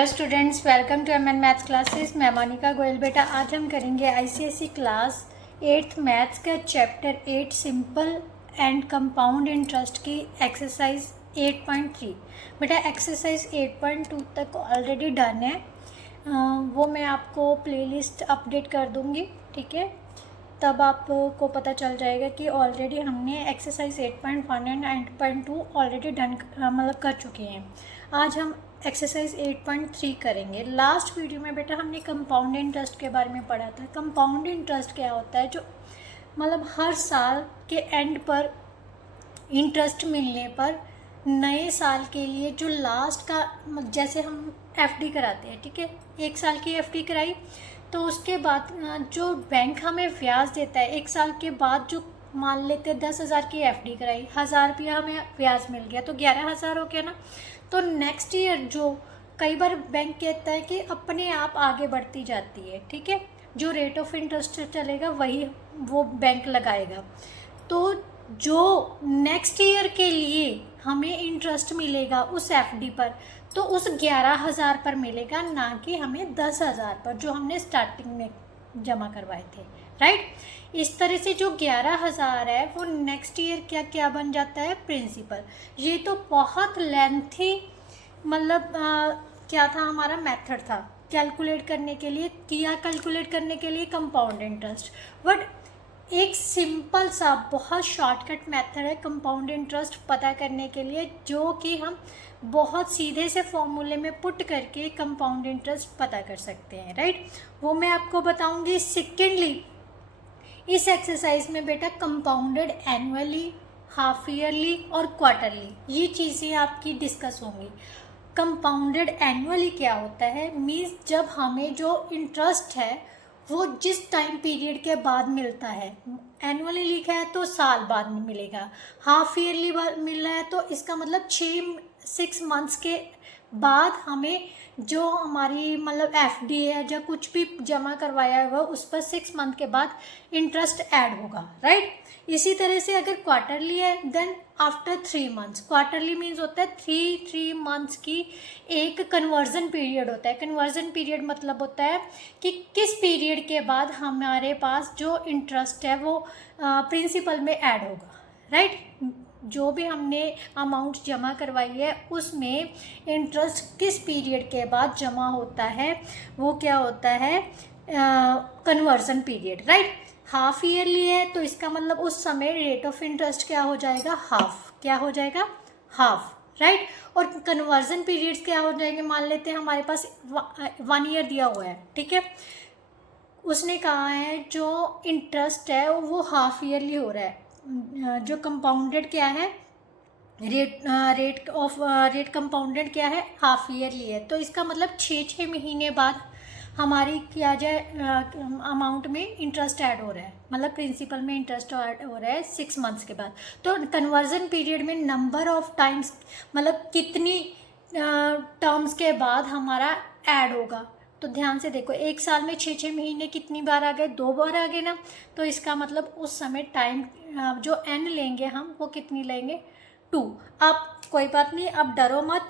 Hello students, welcome to MN maths classes. मैं मोनिका गोयल। बेटा आज हम करेंगे आईसीएसई क्लास 8th मैथ्स का chapter 8 simple and compound interest की एक्सरसाइज 8.3। बेटा एक्सरसाइज 8.2 तक ऑलरेडी डन है, वो मैं आपको प्लेलिस्ट अपडेट कर दूँगी, ठीक है। तब आपको पता चल जाएगा कि ऑलरेडी हमने एक्सरसाइज 8.1 एंड 8.2 ऑलरेडी डन मतलब कर चुके हैं। आज हम एक्सरसाइज 8.3 करेंगे। लास्ट वीडियो में बेटा हमने कंपाउंड इंटरेस्ट के बारे में पढ़ा था। कंपाउंड इंटरेस्ट क्या होता है? जो मतलब हर साल के एंड पर इंटरेस्ट मिलने पर नए साल के लिए जो लास्ट का, जैसे हम एफडी कराते हैं, ठीक है, 1 साल की एफडी कराई तो उसके बाद जो बैंक हमें ब्याज देता है 1 साल के बाद, जो मान लेते हैं 10,000 की एफडी कराई, 1,000 रुपया हमें ब्याज मिल गया तो 11,000 हो गया ना। तो नेक्स्ट ईयर जो कई बार बैंक कहता है कि अपने आप आगे बढ़ती जाती है, ठीक है, जो रेट ऑफ इंटरेस्ट चलेगा वही वो बैंक लगाएगा। तो जो नेक्स्ट ईयर के लिए हमें इंटरेस्ट मिलेगा उस एफडी पर, तो उस 11,000 पर मिलेगा, ना कि हमें 10,000 पर जो हमने स्टार्टिंग में जमा करवाए थे, राइट। इस तरह से जो 11,000 है वो नेक्स्ट ईयर क्या क्या बन जाता है? प्रिंसिपल। ये तो बहुत लेंथी मतलब क्या था, हमारा मेथड था कैलकुलेट करने के लिए, कैलकुलेट करने के लिए कंपाउंड इंटरेस्ट। बट एक सिंपल सा बहुत शॉर्टकट मेथड है कंपाउंड इंटरेस्ट पता करने के लिए, जो कि हम बहुत सीधे से फॉर्मूले में पुट करके कंपाउंड इंटरेस्ट पता कर सकते हैं, राइट। वो मैं आपको बताऊंगी। सेकेंडली, इस एक्सरसाइज में बेटा कंपाउंडेड एनुअली, हाफ ईयरली और क्वार्टरली ये चीज़ें आपकी डिस्कस होंगी। कंपाउंडेड एनुअली क्या होता है? मीन्स जब हमें जो इंटरेस्ट है वो जिस टाइम पीरियड के बाद मिलता है, एनुअली लिखा है तो साल बाद में मिलेगा, हाफ ईयरली मिल रहा है तो इसका मतलब 6 मंथ्स के बाद हमें जो हमारी मतलब एफडी है या कुछ भी जमा करवाया हुआ उस पर 6 मंथ के बाद इंटरेस्ट ऐड होगा, राइट। इसी तरह से अगर क्वार्टरली है then after 3 months. Quarterly means होता है 3 मंथ्स की एक कन्वर्जन पीरियड होता है। कन्वर्जन पीरियड मतलब होता है कि किस पीरियड के बाद हमारे पास जो इंटरेस्ट है वो प्रिंसिपल में ऐड होगा, राइट। जो भी हमने अमाउंट जमा करवाई है उसमें इंटरेस्ट किस पीरियड के बाद जमा होता है वो क्या होता है? Conversion period, right. Half yearly है तो इसका मतलब उस समय रेट ऑफ इंटरेस्ट क्या हो जाएगा? हाफ। क्या हो जाएगा? Half, right. और कन्वर्जन पीरियड्स क्या हो जाएंगे? मान लेते हैं हमारे पास 1 ईयर दिया हुआ है, ठीक है, उसने कहा है जो इंटरेस्ट है वो हाफ ईयरली हो रहा है। जो कंपाउंडेड क्या है? रेट कंपाउंडेड क्या है? हाफ ईयरली है। तो इसका मतलब 6 महीने बाद हमारी क्या जाए अमाउंट में इंटरेस्ट ऐड हो रहा है, मतलब प्रिंसिपल में इंटरेस्ट ऐड हो रहा है 6 मंथ्स के बाद। तो कन्वर्जन पीरियड में नंबर ऑफ टाइम्स मतलब कितनी टर्म्स के बाद हमारा ऐड होगा। तो ध्यान से देखो, 1 साल में 6 महीने कितनी बार आ गए? 2 बार आ गए ना। तो इसका मतलब उस समय टाइम जो एन लेंगे हम वो कितनी लेंगे? 2। अब कोई बात नहीं, अब डरो मत,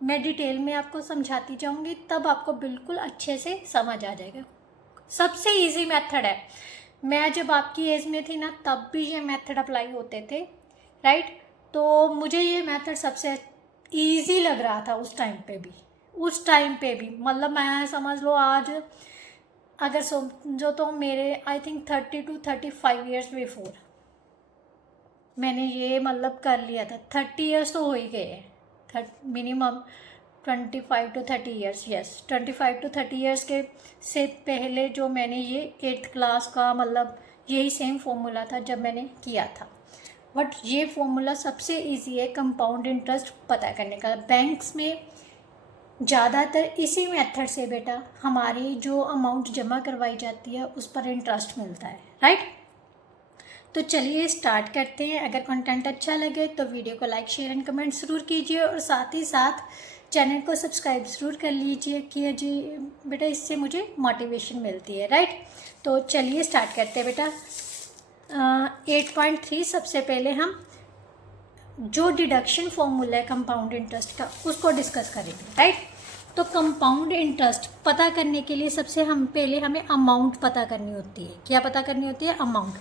मैं डिटेल में आपको समझाती जाऊंगी, तब आपको बिल्कुल अच्छे से समझ आ जाएगा। सबसे इजी मेथड है। मैं जब आपकी एज में थी ना तब भी ये मेथड अप्लाई होते थे, राइट। तो मुझे ये मेथड सबसे इजी लग रहा था उस टाइम पे भी मतलब मैं समझ लो आज अगर समझो तो मेरे I think 30 to 35 years before मैंने ये मतलब कर लिया था। 30 ईयर्स तो हो ही गए, minimum 25 to 30 years, yes 25 to 30 years के से पहले जो मैंने ये 8th क्लास का मतलब यही सेम फॉर्मूला था जब मैंने किया था। बट ये फॉर्मूला सबसे इजी है कंपाउंड इंटरेस्ट पता करने का। बैंक्स में ज़्यादातर इसी मेथड से बेटा हमारी जो अमाउंट जमा करवाई जाती है उस पर इंटरेस्ट मिलता है, राइट। तो चलिए स्टार्ट करते हैं। अगर कंटेंट अच्छा लगे तो वीडियो को लाइक, शेयर एंड कमेंट ज़रूर कीजिए और साथ ही साथ चैनल को सब्सक्राइब ज़रूर कर कीजिए बेटा, इससे मुझे मोटिवेशन मिलती है, राइट। तो चलिए स्टार्ट करते हैं बेटा। 8.3 सबसे पहले हम जो डिडक्शन फॉर्मूला है कंपाउंड इंटरेस्ट का उसको डिस्कस करेंगे, राइट। तो कंपाउंड इंटरेस्ट पता करने के लिए सबसे पहले हमें अमाउंट पता करनी होती है। क्या पता करनी होती है? अमाउंट।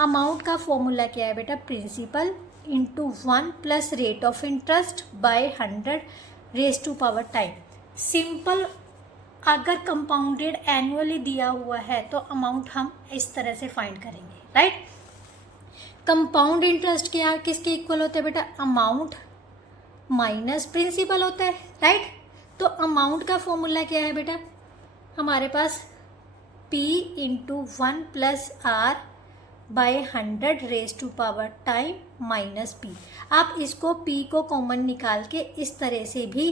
अमाउंट का फॉर्मूला क्या है बेटा? Principal into 1 plus rate of interest by 100 raise to power time. Simple, अगर कंपाउंडेड एनुअली दिया हुआ है तो अमाउंट हम इस तरह से फाइंड करेंगे, राइट। कंपाउंड इंटरेस्ट क्या किसके इक्वल होता है बेटा? अमाउंट माइनस प्रिंसिपल होता है, राइट। तो अमाउंट का फॉर्मूला क्या है बेटा? हमारे पास P into 1 plus are by 100 raise to power time minus P। आप इसको P को कॉमन निकाल के इस तरह से भी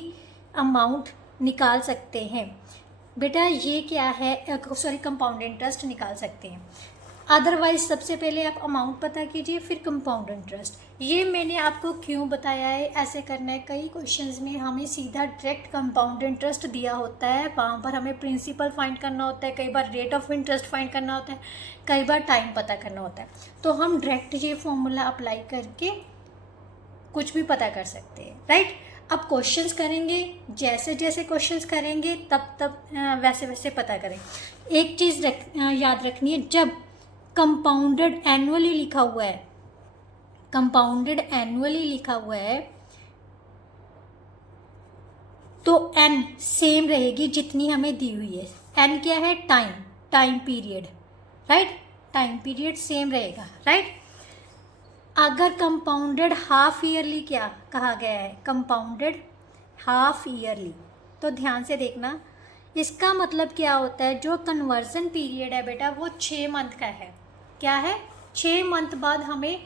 अमाउंट निकाल सकते हैं बेटा। ये क्या है? सॉरी, कंपाउंड इंटरेस्ट निकाल सकते हैं। अदरवाइज सबसे पहले आप अमाउंट पता कीजिए, फिर कंपाउंड इंटरेस्ट। ये मैंने आपको क्यों बताया है ऐसे करना है? कई क्वेश्चंस में हमें सीधा डायरेक्ट कंपाउंड इंटरेस्ट दिया होता है, वहाँ पर हमें प्रिंसिपल फाइंड करना होता है, कई बार रेट ऑफ इंटरेस्ट फाइंड करना होता है, कई बार टाइम पता करना होता है। तो हम डायरेक्ट ये फॉर्मूला अप्लाई करके कुछ भी पता कर सकते हैं, राइट। अब क्वेश्चंस करेंगे, जैसे जैसे क्वेश्चंस करेंगे तब वैसे वैसे पता करें। एक चीज़ याद रखनी है, जब कंपाउंडेड एनुअली लिखा हुआ है, कंपाउंडेड एनुअली लिखा हुआ है तो n सेम रहेगी जितनी हमें दी हुई है। n क्या है? Time period, right. Time period same रहेगा, राइट। अगर कंपाउंडेड हाफ ईयरली क्या कहा गया है? कंपाउंडेड हाफ ईयरली, तो ध्यान से देखना, इसका मतलब क्या होता है? जो कन्वर्जन पीरियड है बेटा वो 6 मंथ का है। क्या है? 6 मंथ बाद हमें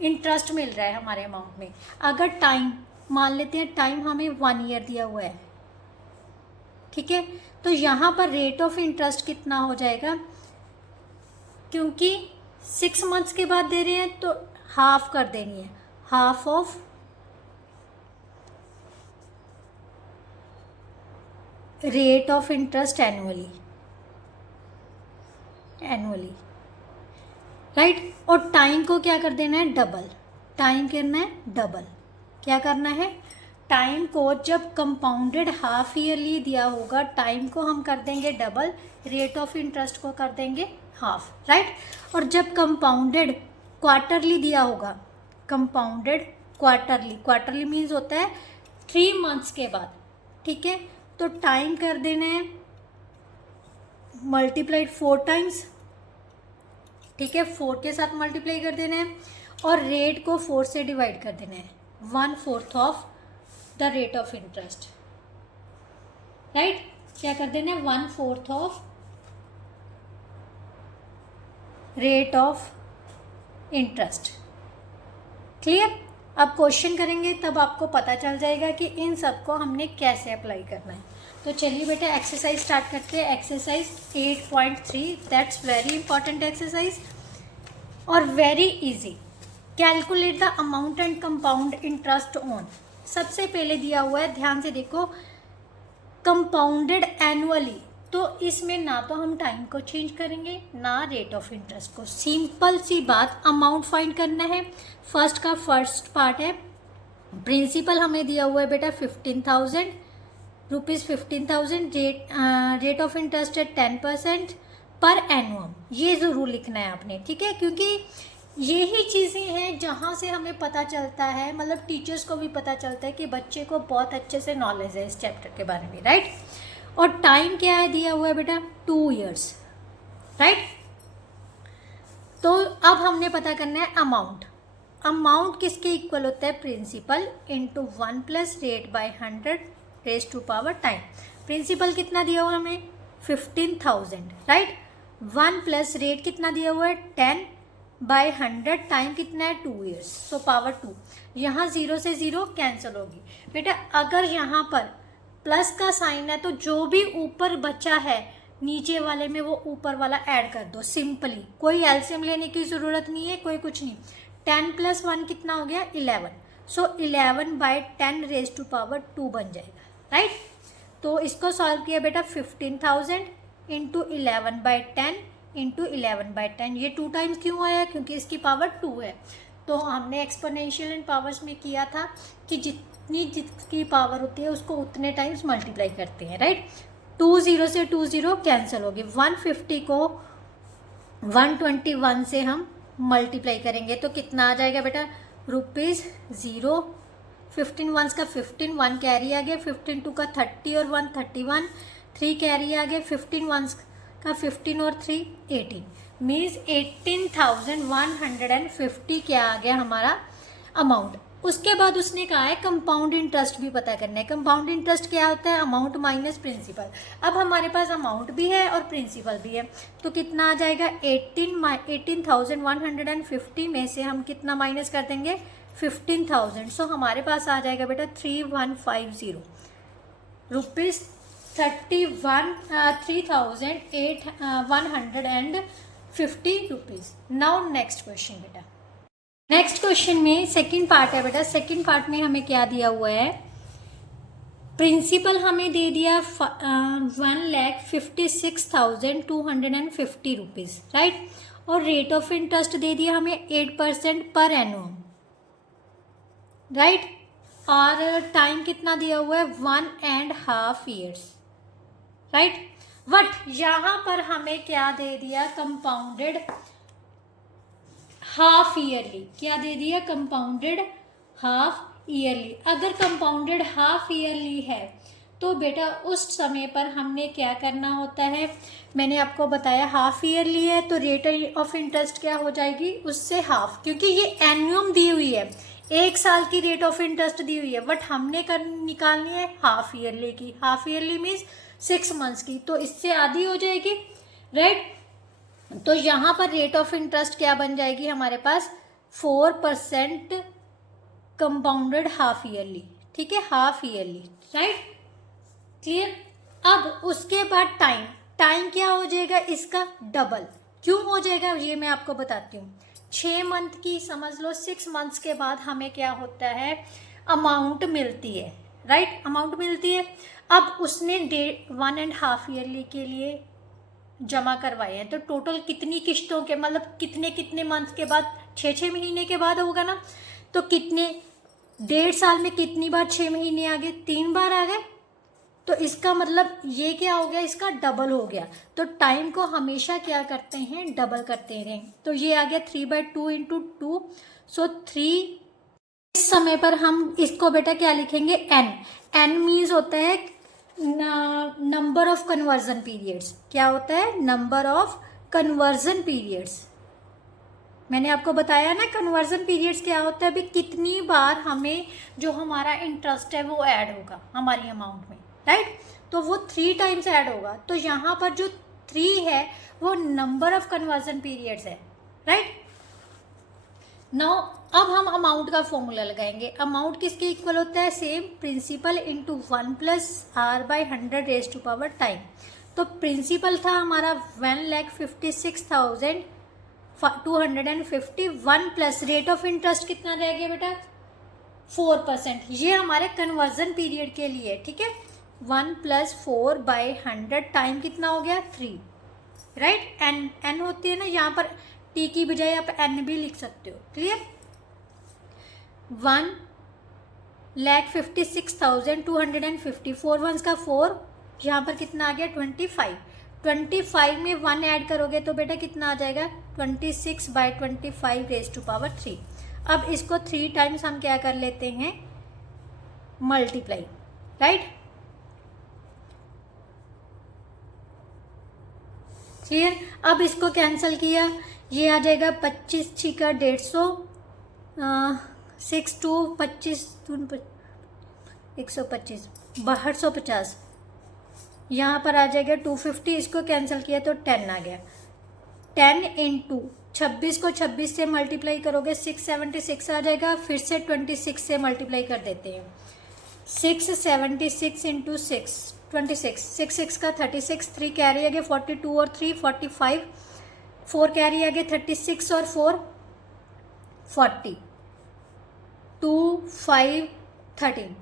इंटरेस्ट मिल रहा है हमारे अमाउंट में। अगर टाइम मान लेते हैं, टाइम हमें 1 ईयर दिया हुआ है, ठीक है, तो यहाँ पर रेट ऑफ इंटरेस्ट कितना हो जाएगा? क्योंकि 6 मंथ्स के बाद दे रहे हैं तो हाफ कर देनी है, half of rate of interest annually, right. और टाइम को क्या कर देना है? डबल। टाइम करना है डबल। क्या करना है? टाइम को जब कंपाउंडेड हाफ ईयरली दिया होगा, टाइम को हम कर देंगे डबल, रेट ऑफ इंटरेस्ट को कर देंगे हाफ, राइट। और जब कंपाउंडेड क्वार्टरली दिया होगा, कंपाउंडेड क्वार्टरली मीन्स होता है 3 मंथ्स के बाद, ठीक है, तो टाइम कर देना है मल्टीप्लाइड 4 टाइम्स, ठीक है, 4 के साथ मल्टीप्लाई कर देना है, और रेट को 4 से डिवाइड कर देना है, 1/4 of the rate of interest, right. क्या कर देना है? 1/4 of rate of interest. Clear? अब क्वेश्चन करेंगे तब आपको पता चल जाएगा कि इन सबको हमने कैसे अप्लाई करना है। तो चलिए बेटा एक्सरसाइज स्टार्ट करते हैं। Exercise 8.3, that's very important exercise और very easy. Calculate the amount and compound interest on. सबसे पहले दिया हुआ है, ध्यान से देखो, कंपाउंडेड एनुअली, तो इसमें ना तो हम टाइम को चेंज करेंगे ना रेट ऑफ इंटरेस्ट को। सिंपल सी बात, अमाउंट फाइंड करना है। फर्स्ट पार्ट है प्रिंसिपल, हमें दिया हुआ है बेटा 15,000 रुपीज़, 15,000। रेट ऑफ इंटरेस्ट है 10% पर एनुअम। ये ज़रूर लिखना है आपने, ठीक है, क्योंकि यही चीज़ें हैं जहाँ से हमें पता चलता है, मतलब टीचर्स को भी पता चलता है कि बच्चे को बहुत अच्छे से नॉलेज है इस चैप्टर के बारे में, राइट। और टाइम क्या है दिया हुआ है बेटा? 2 इयर्स, राइट। तो अब हमने पता करना है अमाउंट। अमाउंट किसके इक्वल होता है? Principal into 1 plus rate by 100 raise to power time. Principal कितना दिया हुआ है हमें? 15,000, राइट। 1 प्लस रेट कितना दिया हुआ है? 10 बाय 100, टाइम कितना है? 2 इयर्स, सो पावर 2। यहाँ 0 से 0 कैंसिल होगी बेटा। अगर यहाँ पर प्लस का साइन है तो जो भी ऊपर बचा है नीचे वाले में वो ऊपर वाला ऐड कर दो सिंपली, कोई एलसीएम लेने की ज़रूरत नहीं है, कोई कुछ नहीं। 10 + 1 कितना हो गया? 11, सो 11 बाय 10 रेज टू पावर 2 बन जाएगा, राइट। तो इसको सॉल्व किया बेटा, 15,000 इंटू 11 बाय 10 इंटू 11 बाय 10। ये 2 टाइम्स क्यों आया? क्योंकि इसकी पावर 2 है। तो हमने एक्सपोनेंशियल एंड पावर्स में किया था कि जितनी जिसकी पावर होती है उसको उतने टाइम्स मल्टीप्लाई करते हैं, राइट। 2 0 से 2 0 कैंसिल होगी। 150 को 121 से हम मल्टीप्लाई करेंगे तो कितना आ जाएगा बेटा, ₹0। 15 वंस का 15, 1 कैरी आ गया, 15 टू का 30 और 1 31, 3 कैरी आ गया, 15 वंस का 15 और 3 18, मीन्स 18,150 क्या आ गया हमारा अमाउंट। उसके बाद उसने कहा है कंपाउंड इंटरेस्ट भी पता करना है। कंपाउंड इंटरेस्ट क्या होता है, अमाउंट माइनस प्रिंसिपल। अब हमारे पास अमाउंट भी है और प्रिंसिपल भी है, तो कितना आ जाएगा, 18,150 में से हम कितना माइनस कर देंगे, 15,000। सो हमारे पास आ जाएगा बेटा 3150 rupees, 3,150 rupees. Now next question बेटा। नेक्स्ट क्वेश्चन में सेकंड पार्ट है बेटा। सेकंड पार्ट में हमें क्या दिया हुआ है, प्रिंसिपल हमें दे दिया 1,56,250 रुपीज़, राइट। और रेट ऑफ इंटरेस्ट दे दिया हमें 8% पर एनुअम, राइट। और टाइम कितना दिया हुआ है, 1.5 ईयर्स, राइट। बट यहाँ पर हमें क्या दे दिया, कंपाउंडेड हाफ ईयरली। क्या दे दिया, कंपाउंडेड हाफ ईयरली। अगर कंपाउंडेड हाफ ईयरली है तो बेटा उस समय पर हमने क्या करना होता है, मैंने आपको बताया हाफ ईयरली है तो रेट ऑफ इंटरेस्ट क्या हो जाएगी, उससे हाफ, क्योंकि ये एनुअम दी हुई है, 1 साल की रेट ऑफ इंटरेस्ट दी हुई है, बट हमने निकालनी है हाफ ईयरली की। हाफ ईयरली मीन्स 6 मंथ्स की, तो इससे आधी हो जाएगी, राइट। तो यहाँ पर रेट ऑफ इंटरेस्ट क्या बन जाएगी हमारे पास, 4% कंपाउंडेड हाफ ईयरली, ठीक है, हाफ ईयरली, राइट, क्लियर। अब उसके बाद टाइम क्या हो जाएगा इसका, डबल। क्यों हो जाएगा ये मैं आपको बताती हूँ। 6 मंथ की समझ लो, 6 मंथ्स के बाद हमें क्या होता है, अमाउंट मिलती है, राइट, अमाउंट मिलती है। अब उसने 1.5 ईयरली के लिए जमा करवाए हैं, तो टोटल कितनी किश्तों के, मतलब कितने कितने मंथ के बाद, 6 महीने के बाद होगा ना, तो कितने, 1.5 साल में कितनी बार 6 महीने आ गए, 3 बार आ गए, तो इसका मतलब ये क्या हो गया, इसका डबल हो गया। तो टाइम को हमेशा क्या करते हैं, डबल करते हैं। तो ये आ गया 3/2 × 2, सो 3। इस समय पर हम इसको बेटा क्या लिखेंगे, n मीन्स होता है नंबर ऑफ कन्वर्जन पीरियड्स। क्या होता है, नंबर ऑफ कन्वर्जन पीरियड्स। मैंने आपको बताया ना कन्वर्जन पीरियड्स क्या होता है, अभी कितनी बार हमें जो हमारा इंटरेस्ट है वो ऐड होगा हमारी अमाउंट में, राइट। तो वो 3 टाइम्स ऐड होगा। तो यहाँ पर जो 3 है वो नंबर ऑफ कन्वर्जन पीरियड्स है, राइट। नाउ अब हम अमाउंट का फॉर्मूला लगाएंगे। अमाउंट किसके इक्वल होता है, same, principal into 1 + r/100 raise to power time. तो प्रिंसिपल था हमारा 1,56,250, 1 प्लस रेट ऑफ इंटरेस्ट कितना रह गया बेटा, 4%। ये हमारे कन्वर्जन पीरियड के लिए, ठीक है। 1 + 4/100, टाइम कितना हो गया, 3, राइट। एन होती है ना, यहाँ पर टी की बजाय आप एन भी लिख सकते हो, क्लियर। 1,56,250, 4 वंस का 4, यहाँ पर कितना आ गया, 25। 25 में 1 ऐड करोगे तो बेटा कितना आ जाएगा, 26/25 रेज़ टू पावर 3। अब इसको 3 टाइम्स हम क्या कर लेते हैं, मल्टीप्लाई, राइट, क्लियर। अब इसको कैंसिल किया, ये आ जाएगा 25 × 6 = 150, 6 2 25 125, 1250। यहाँ पर आ जाएगा 250, इसको कैंसिल किया तो 10 आ गया। 10 × 26 को 26 से मल्टीप्लाई करोगे 676 आ जाएगा, फिर से 26 से मल्टीप्लाई कर देते हैं। 676 × 6 26, 6 6 का 36, 3 कैरी आ गया 42 और 3 45, 4 कैरी आ गया 36 और 4 40, 2 5 13,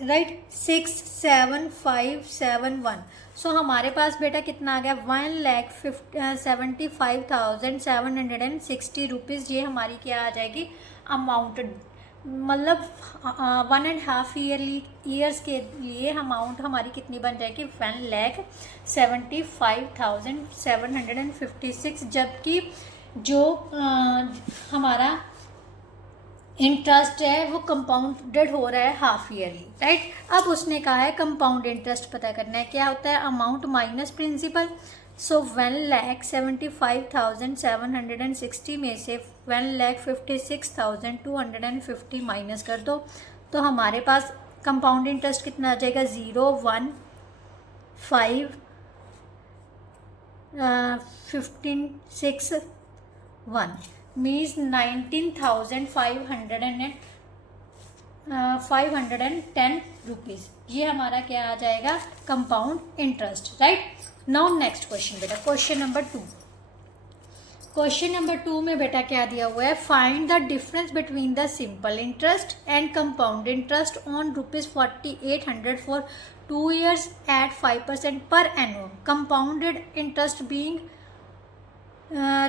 राइट, 6 7 5 7 1। सो हमारे पास बेटा कितना आ गया, 1,75,760 रुपीज़। ये हमारी क्या आ जाएगी, अमाउंट, मतलब 1.5 ईयर्स के लिए अमाउंट हमारी कितनी बन जाएगी 1,75,756, जबकि जो हमारा इंटरेस्ट है वो कंपाउंडेड हो रहा है हाफ ईयरली, राइट। अब उसने कहा है कंपाउंड इंटरेस्ट पता करना है, क्या होता है अमाउंट माइनस प्रिंसिपल। सो 1,75,760 में से 1,56,250 माइनस कर दो, तो हमारे पास कंपाउंड इंटरेस्ट कितना आ जाएगा 0,1,5,6,1 मीन्स 19,510 रुपीज़। ये हमारा क्या आ जाएगा compound interest, right. Now next question बेटा, क्वेश्चन नंबर 2। क्वेश्चन नंबर 2 में बेटा क्या दिया हुआ है, find the difference between the simple interest and compound interest on ₹4800 for 2 years at 5% per annum, compounded interest being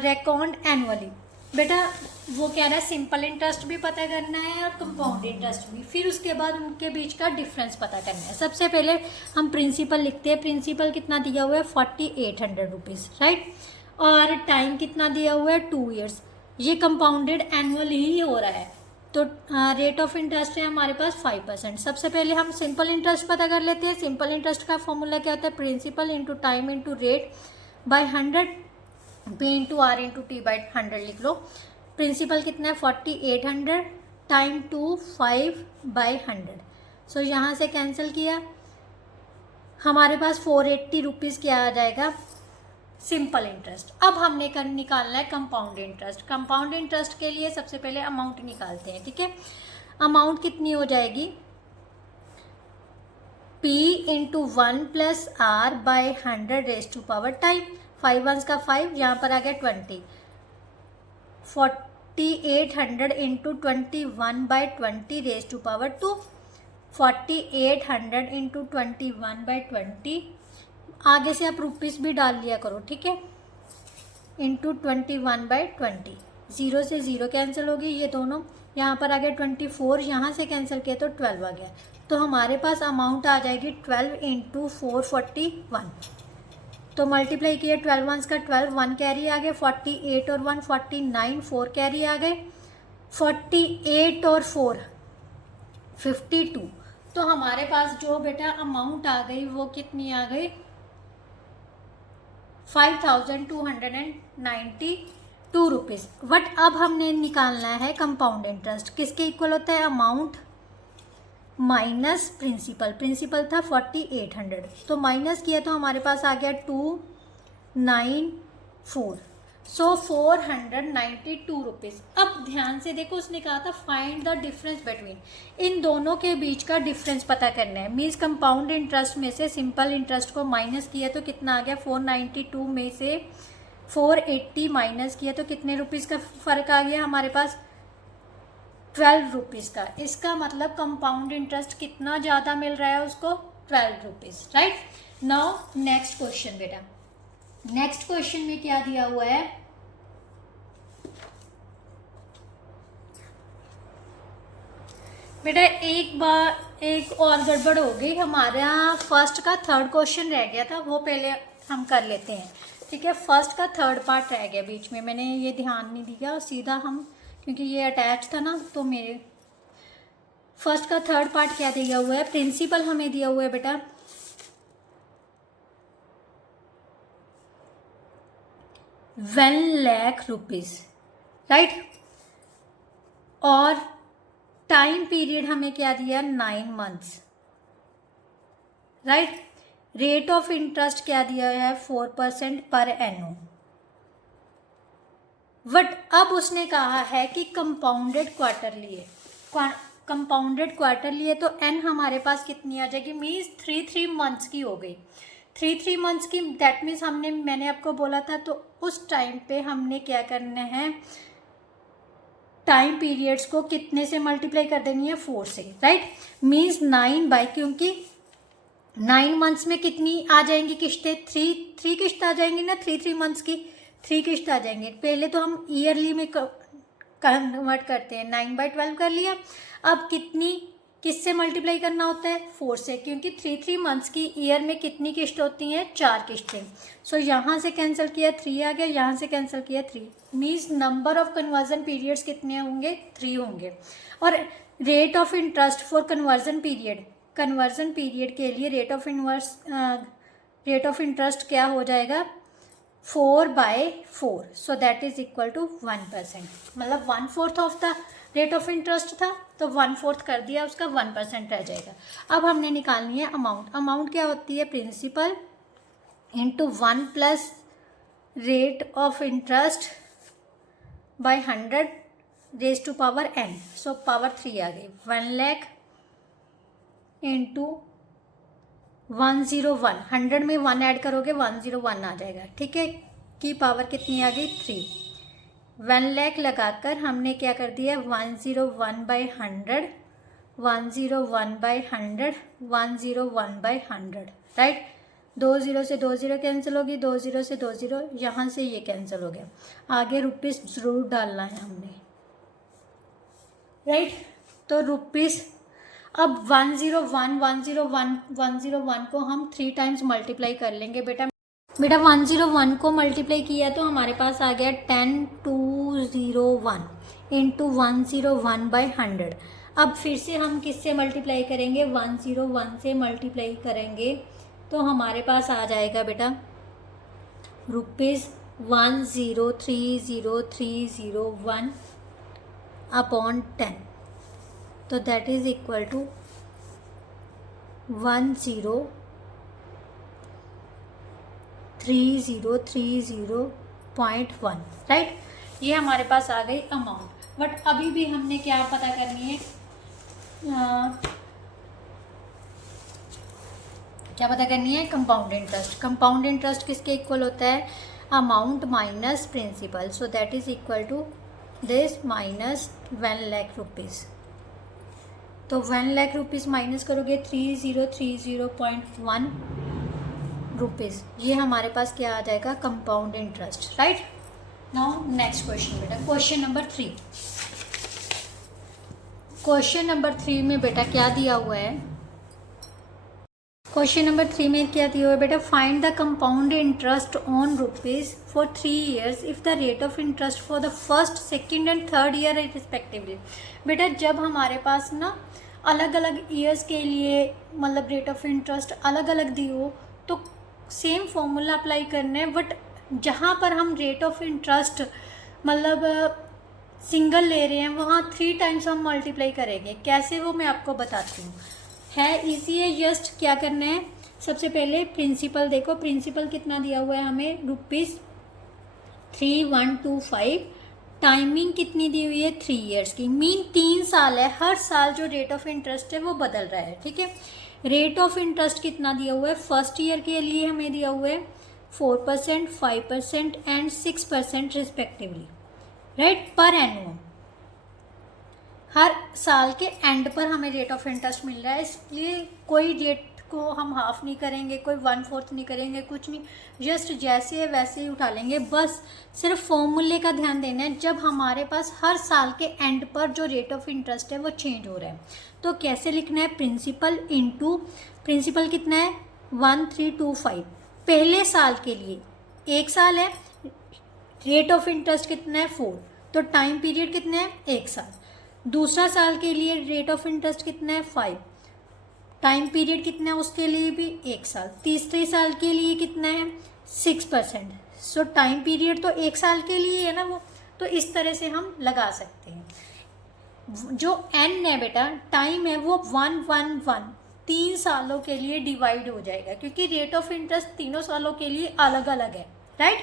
record annually. बेटा वो कह रहा है सिंपल इंटरेस्ट भी पता करना है और कंपाउंड इंटरेस्ट भी, फिर उसके बाद उनके बीच का डिफरेंस पता करना है। सबसे पहले हम प्रिंसिपल लिखते हैं, प्रिंसिपल कितना दिया हुआ है 4800 रुपीज़, राइट। और टाइम कितना दिया हुआ है 2 years, ये कंपाउंडेड एनुअल ही हो रहा है, तो रेट ऑफ इंटरेस्ट है हमारे पास 5%। सबसे पहले हम सिंपल इंटरेस्ट पता कर लेते हैं। सिंपल इंटरेस्ट का फॉर्मूला क्या होता है, principal into time into rate by 100, B into R into T by 100 लिख लो। प्रिंसिपल कितना है 4800, टाइम 2 5/100। सो यहाँ से कैंसिल किया, हमारे पास 480 रुपीज़ क्या आ जाएगा सिंपल इंटरेस्ट। अब हमने निकालना है कंपाउंड इंटरेस्ट। कंपाउंड इंटरेस्ट के लिए सबसे पहले अमाउंट निकालते हैं, ठीक है। अमाउंट कितनी हो जाएगी P into 1 + R by 100 raise to power time, 5 ones का 5, यहाँ पर आ गया 20, 4800 into 21/20 raise to power 2, 4800 into 21/20, आगे से आप रुपीज़ भी डाल लिया करो, ठीक है, इंटू 21/20, 0 से 0 कैंसिल होगी, ये दोनों यहाँ पर आ गया 24, यहाँ से कैंसिल किया तो 12 आ गया, तो हमारे पास अमाउंट आ जाएगी 12 इंटू 441। तो मल्टीप्लाई किया 12 ones का 12, 1 कैरी आ गए, 48 और 1 49, 4 कैरी आ गए, 48 और 4 52। तो हमारे पास जो बेटा अमाउंट आ गई वो कितनी आ गई 5,292 रुपीज़। बट अब हमने निकालना है कंपाउंड इंटरेस्ट, किसके इक्वल होता है अमाउंट माइनस प्रिंसिपल। प्रिंसिपल था 4800, तो माइनस किया तो हमारे पास आ गया 294, सो 492 रुपीज़। अब ध्यान से देखो, उसने कहा था फाइंड द डिफरेंस बिटवीन, इन दोनों के बीच का डिफरेंस पता करना है। मीन्स कंपाउंड इंटरेस्ट में से सिंपल इंटरेस्ट को माइनस किया तो कितना आ गया 492 में से 480 माइनस किया तो कितने रुपीज़ का फ़र्क आ गया हमारे पास 12 रुपीज़ का। इसका मतलब कंपाउंड इंटरेस्ट कितना ज़्यादा मिल रहा है उसको 12 rupees, right. Now next question बेटा, नेक्स्ट क्वेश्चन में क्या दिया हुआ है, बेटा एक और गड़बड़ हो गई, हमारा फर्स्ट का थर्ड क्वेश्चन रह गया था, वो पहले हम कर लेते हैं, ठीक है। फर्स्ट का थर्ड पार्ट रह गया बीच में, मैंने ये ध्यान नहीं दिया, सीधा हम क्योंकि ये अटैच था ना, तो मेरे फर्स्ट का थर्ड पार्ट क्या दिया हुआ है, प्रिंसिपल हमें दिया हुआ है बेटा 1 लाख रुपीज़, राइट। और टाइम पीरियड हमें क्या दिया 9 months, right. Rate of interest क्या दिया है 4% पर एनुअम। बट अब उसने कहा है कि कंपाउंडेड क्वार्टरली है, कंपाउंडेड क्वार्टरली है, तो एन हमारे पास कितनी आ जाएगी, मीन्स 3 months की हो गई, 3 months की। दैट मीन्स मैंने आपको बोला था, तो उस टाइम पे हमने क्या करना है, टाइम पीरियड्स को कितने से मल्टीप्लाई कर देनी है 4 से, राइट। मीन्स 9 क्योंकि 9 months में कितनी आ जाएंगी किश्तें, 3 किश्त आ जाएंगी ना, 3 months की 3 किश्त आ जाएंगी। पहले तो हम ईयरली में कन्वर्ट करते हैं, 9/12 कर लिया। अब किससे मल्टीप्लाई करना होता है, 4 से, क्योंकि 3 मंथ्स की ईयर में कितनी किस्त होती हैं, 4 किस्तें। सो यहाँ से कैंसिल किया 3 आ गया, यहाँ से कैंसिल किया 3, means number of conversion periods कितने होंगे, 3 होंगे। और rate of interest for conversion period के लिए रेट ऑफ इंटरेस्ट क्या हो जाएगा, 4/4, so that is equal to 1%। मतलब 1/4 of the rate of interest था तो 1/4 कर दिया, उसका 1% रह जाएगा। अब हमने निकालनी है अमाउंट क्या होती है, principal into 1 plus rate of interest by 100 raise to power n, so power 3 आ गई। 1 लाख इंटू 101, 100 में 1 ऐड करोगे 101 आ जाएगा, ठीक है, की पावर कितनी आ गई, 3। 1 लाख लगाकर हमने क्या कर दिया, 101/100, 101/100, 101/100, राइट। 2 0 से 2 0 कैंसिल होगी, 2 0 से 2 0, यहाँ से ये कैंसिल हो गया। आगे रुपीस ज़रूर डालना है हमने, राइट। तो रुपीस, अब 101 को हम 3 टाइम्स मल्टीप्लाई कर लेंगे बेटा 101 को मल्टीप्लाई किया तो हमारे पास आ गया 10201 इंटू 101/100। अब फिर से हम किससे मल्टीप्लाई करेंगे, 101 से मल्टीप्लाई करेंगे तो हमारे पास आ जाएगा बेटा ₹1030301 अपॉन 10, तो that is equal to 1030301, right. ये हमारे पास आ गई अमाउंट। बट अभी भी हमने क्या पता करनी है, क्या पता करनी है, कंपाउंड इंटरेस्ट। कंपाउंड इंटरेस्ट किसके इक्वल होता है, amount minus principal, so that is equal to this minus 1 lakh rupees. तो 1 लाख रुपीज़ माइनस करोगे 3030.1 रुपीज़, ये हमारे पास क्या आ जाएगा, compound interest, right. Now next question बेटा, क्वेश्चन नंबर 3। क्वेश्चन नंबर 3 में बेटा क्या दिया हुआ है, क्वेश्चन नंबर 3 में क्या दिया हुआ है बेटा, find the compound interest on rupees for 3 years if the rate of interest for the first, second and third year respectively. बेटा जब हमारे पास ना अलग अलग ईयर्स के लिए मतलब रेट ऑफ इंटरेस्ट अलग अलग दी हो तो सेम फॉर्मूला अप्लाई करना है, बट जहाँ पर हम रेट ऑफ इंटरेस्ट मतलब सिंगल ले रहे हैं वहाँ 3 टाइम्स हम मल्टीप्लाई करेंगे। कैसे वो मैं आपको बताती हूँ, है इजी है। जस्ट क्या करना है, सबसे पहले प्रिंसिपल देखो, प्रिंसिपल कितना दिया हुआ है हमें, ₹3125। टाइमिंग कितनी दी हुई है, 3 years की, मीन 3 साल है। हर साल जो रेट ऑफ इंटरेस्ट है वो बदल रहा है, ठीक है। रेट ऑफ इंटरेस्ट कितना दिया हुआ है, फर्स्ट ईयर के लिए हमें दिया हुआ है 4%, 5% एंड 6% रिस्पेक्टिवली, राइट, पर एनुअम। हर साल के एंड पर हमें रेट ऑफ इंटरेस्ट मिल रहा है, इसलिए कोई रेट को हम हाफ नहीं करेंगे, कोई 1/4 नहीं करेंगे, कुछ नहीं, जस्ट जैसे है वैसे ही उठा लेंगे। बस सिर्फ फॉर्मूले का ध्यान देना है, जब हमारे पास हर साल के एंड पर जो रेट ऑफ इंटरेस्ट है वो चेंज हो रहा है तो कैसे लिखना है, प्रिंसिपल इंटू प्रिंसिपल कितना है 1325, पहले साल के लिए 1 साल है, रेट ऑफ इंटरेस्ट कितना है 4, तो टाइम पीरियड कितना है 1 साल। दूसरा साल के लिए रेट ऑफ इंटरेस्ट कितना है 5, टाइम पीरियड कितना है उसके लिए भी 1 साल। तीसरे साल के लिए कितना है 6%, सो टाइम पीरियड तो 1 साल के लिए है ना वो, तो इस तरह से हम लगा सकते हैं। जो n है बेटा टाइम है वो 111 3 सालों के लिए डिवाइड हो जाएगा, क्योंकि रेट ऑफ इंटरेस्ट तीनों सालों के लिए अलग अलग है, राइट।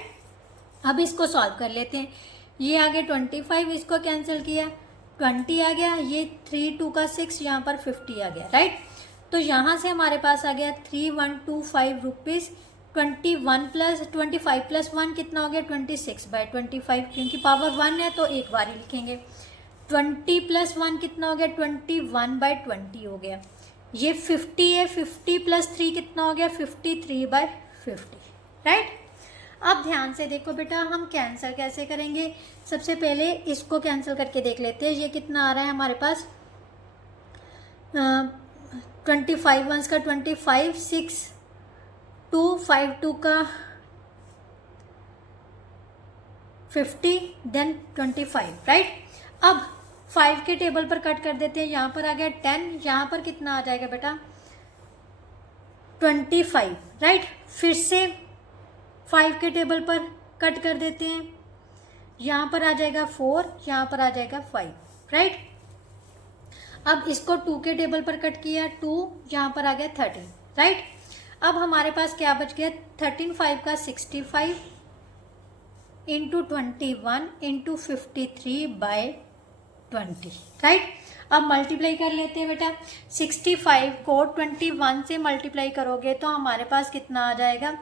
अब इसको सॉल्व कर लेते हैं। ये आ गया 25, इसको कैंसिल किया 20 आ गया, ये 3 2 का 6, यहाँ पर 50 आ गया, राइट। तो यहाँ से हमारे पास आ गया 3125 रुपीज़। 21 प्लस 25 प्लस 1 कितना हो गया 26/25, क्योंकि पावर 1 है तो एक बार ही लिखेंगे। 20 प्लस 1 कितना हो गया 21/20 हो गया। ये 50 है, 50 प्लस 3 कितना हो गया 53/50, राइट। अब ध्यान से देखो बेटा, हम कैंसिल कैसे करेंगे। सबसे पहले इसको कैंसिल करके देख लेते हैं। ये कितना आ रहा है हमारे पास, 25 वंस का 25, 6 2 5 2 का 50, देन 25, राइट। अब 5 के टेबल पर कट कर देते हैं। यहाँ पर आ गया 10, यहाँ पर कितना आ जाएगा बेटा 25, राइट। फिर से 5 के टेबल पर कट कर देते हैं। यहाँ पर आ जाएगा 4, यहाँ पर आ जाएगा 5, राइट। अब इसको 2 के टेबल पर कट किया, 2, यहाँ पर आ गया 13, राइट। अब हमारे पास क्या बच गया, 13 5 का 65 इंटू 21 इंटू 53/20, राइट। अब मल्टीप्लाई कर लेते हैं बेटा। 65 को 21 से मल्टीप्लाई करोगे तो हमारे पास कितना आ जाएगा,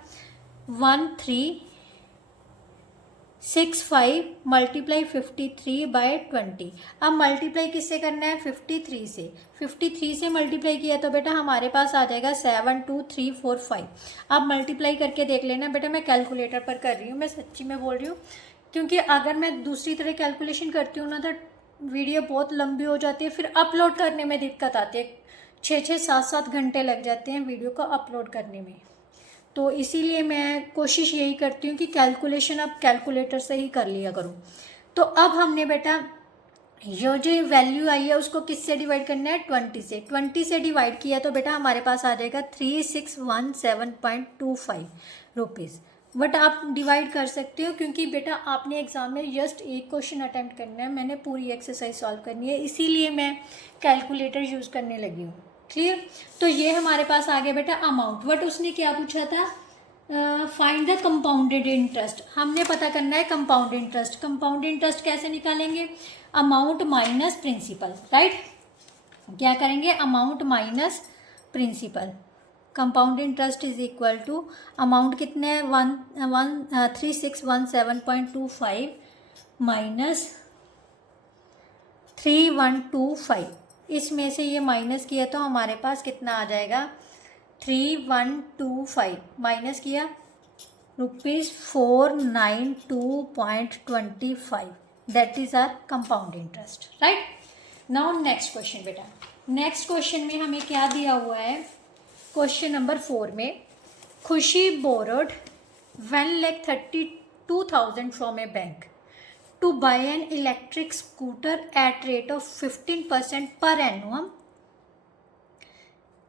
1365 मल्टीप्लाई 53/20। अब मल्टीप्लाई किससे करना है, 53 से। 53 से मल्टीप्लाई किया तो बेटा हमारे पास आ जाएगा 72345। अब मल्टीप्लाई करके देख लेना बेटा, मैं कैलकुलेटर पर कर रही हूँ, मैं सच्ची में बोल रही हूँ, क्योंकि अगर मैं दूसरी तरह कैलकुलेशन करती हूँ ना तो वीडियो बहुत लंबी हो जाती है, फिर अपलोड करने में दिक्कत आती है। 6-6 7-7 घंटे लग जाते हैं वीडियो को अपलोड करने में। तो इसीलिए मैं कोशिश यही करती हूँ कि कैलकुलेशन अब कैलकुलेटर से ही कर लिया करूँ। तो अब हमने बेटा ये जो वैल्यू आई है उसको किससे डिवाइड करना है, 20 से। 20 से डिवाइड किया तो बेटा हमारे पास आ जाएगा 3617.25 रुपीज़। बट आप डिवाइड कर सकते हो, क्योंकि बेटा आपने एग्जाम में जस्ट एक क्वेश्चन अटैम्प्ट करना है, मैंने पूरी एक्सरसाइज सॉल्व करनी है, इसीलिए मैं कैलकुलेटर यूज़ करने लगी हूँ। क्लियर। तो ये हमारे पास आ गया बेटा अमाउंट। बट उसने क्या पूछा था, फाइंड द कंपाउंडेड इंटरेस्ट। हमने पता करना है कंपाउंड इंटरेस्ट। कंपाउंड इंटरेस्ट कैसे निकालेंगे, अमाउंट माइनस प्रिंसिपल, राइट। क्या करेंगे, amount minus principal. Compound interest is equal to amount कितने हैं, 3617.25 माइनस 3125। इसमें से ये माइनस किया तो हमारे पास कितना आ जाएगा, 3125 माइनस किया ₹492.25। That is our compound interest, right. Now next question बेटा। नेक्स्ट क्वेश्चन में हमें क्या दिया हुआ है, क्वेश्चन नंबर 4 में, खुशी borrowed 1,32,000 from A bank to buy an electric scooter at rate of 15% per annum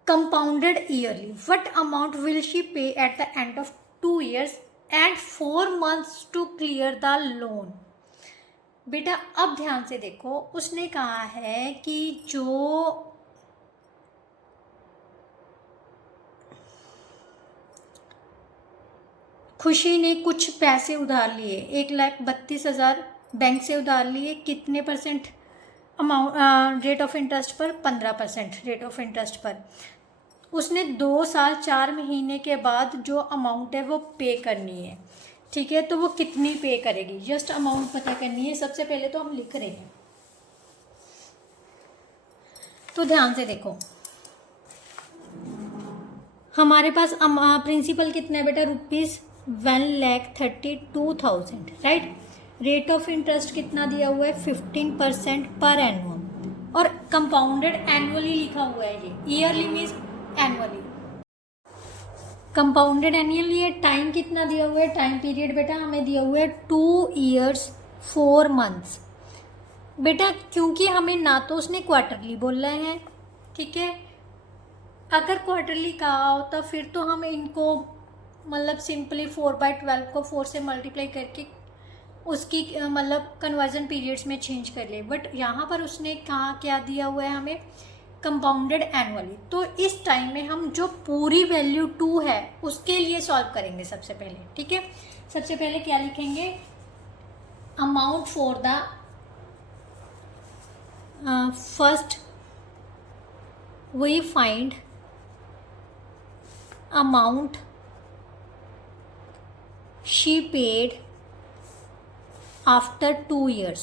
compounded yearly. What amount will she pay at the end of 2 years and 4 months to clear the loan? बेटा अब ध्यान से देखो, उसने कहा है कि जो खुशी ने कुछ पैसे उधार लिए, 1,32,000 बैंक से उधार लिए, कितने percent amount, rate of interest पर, 15% रेट ऑफ इंटरेस्ट पर। उसने 2 साल 4 महीने के बाद जो अमाउंट है वो पे करनी है, ठीक है। तो वो कितनी पे करेगी, जस्ट अमाउंट पता करनी है। सबसे पहले तो हम लिख रहे हैं, तो ध्यान से देखो, हमारे पास प्रिंसिपल कितना है बेटा, ₹1,32,000, राइट। रेट ऑफ इंटरेस्ट कितना दिया हुआ है, 15% पर एनुअम, और कंपाउंडेड एनुअली लिखा हुआ है। ये yearly means annually, compounded annually है। टाइम कितना दिया हुआ है, टाइम पीरियड बेटा हमें दिया हुआ है 2 years 4 months। बेटा क्योंकि हमें ना तो उसने क्वार्टरली बोला है, ठीक है। अगर क्वार्टरली कहा होता फिर तो हम इनको मतलब सिंपली 4/12 को 4 से मल्टीप्लाई करके उसकी मतलब कन्वर्जन पीरियड्स में चेंज कर ले। बट यहाँ पर उसने कहा क्या दिया हुआ है हमें, कंपाउंडेड एनुअली। तो इस टाइम में हम जो पूरी वैल्यू 2 है उसके लिए सॉल्व करेंगे सबसे पहले, ठीक है। सबसे पहले क्या लिखेंगे, amount for the first we find amount she paid after 2 years,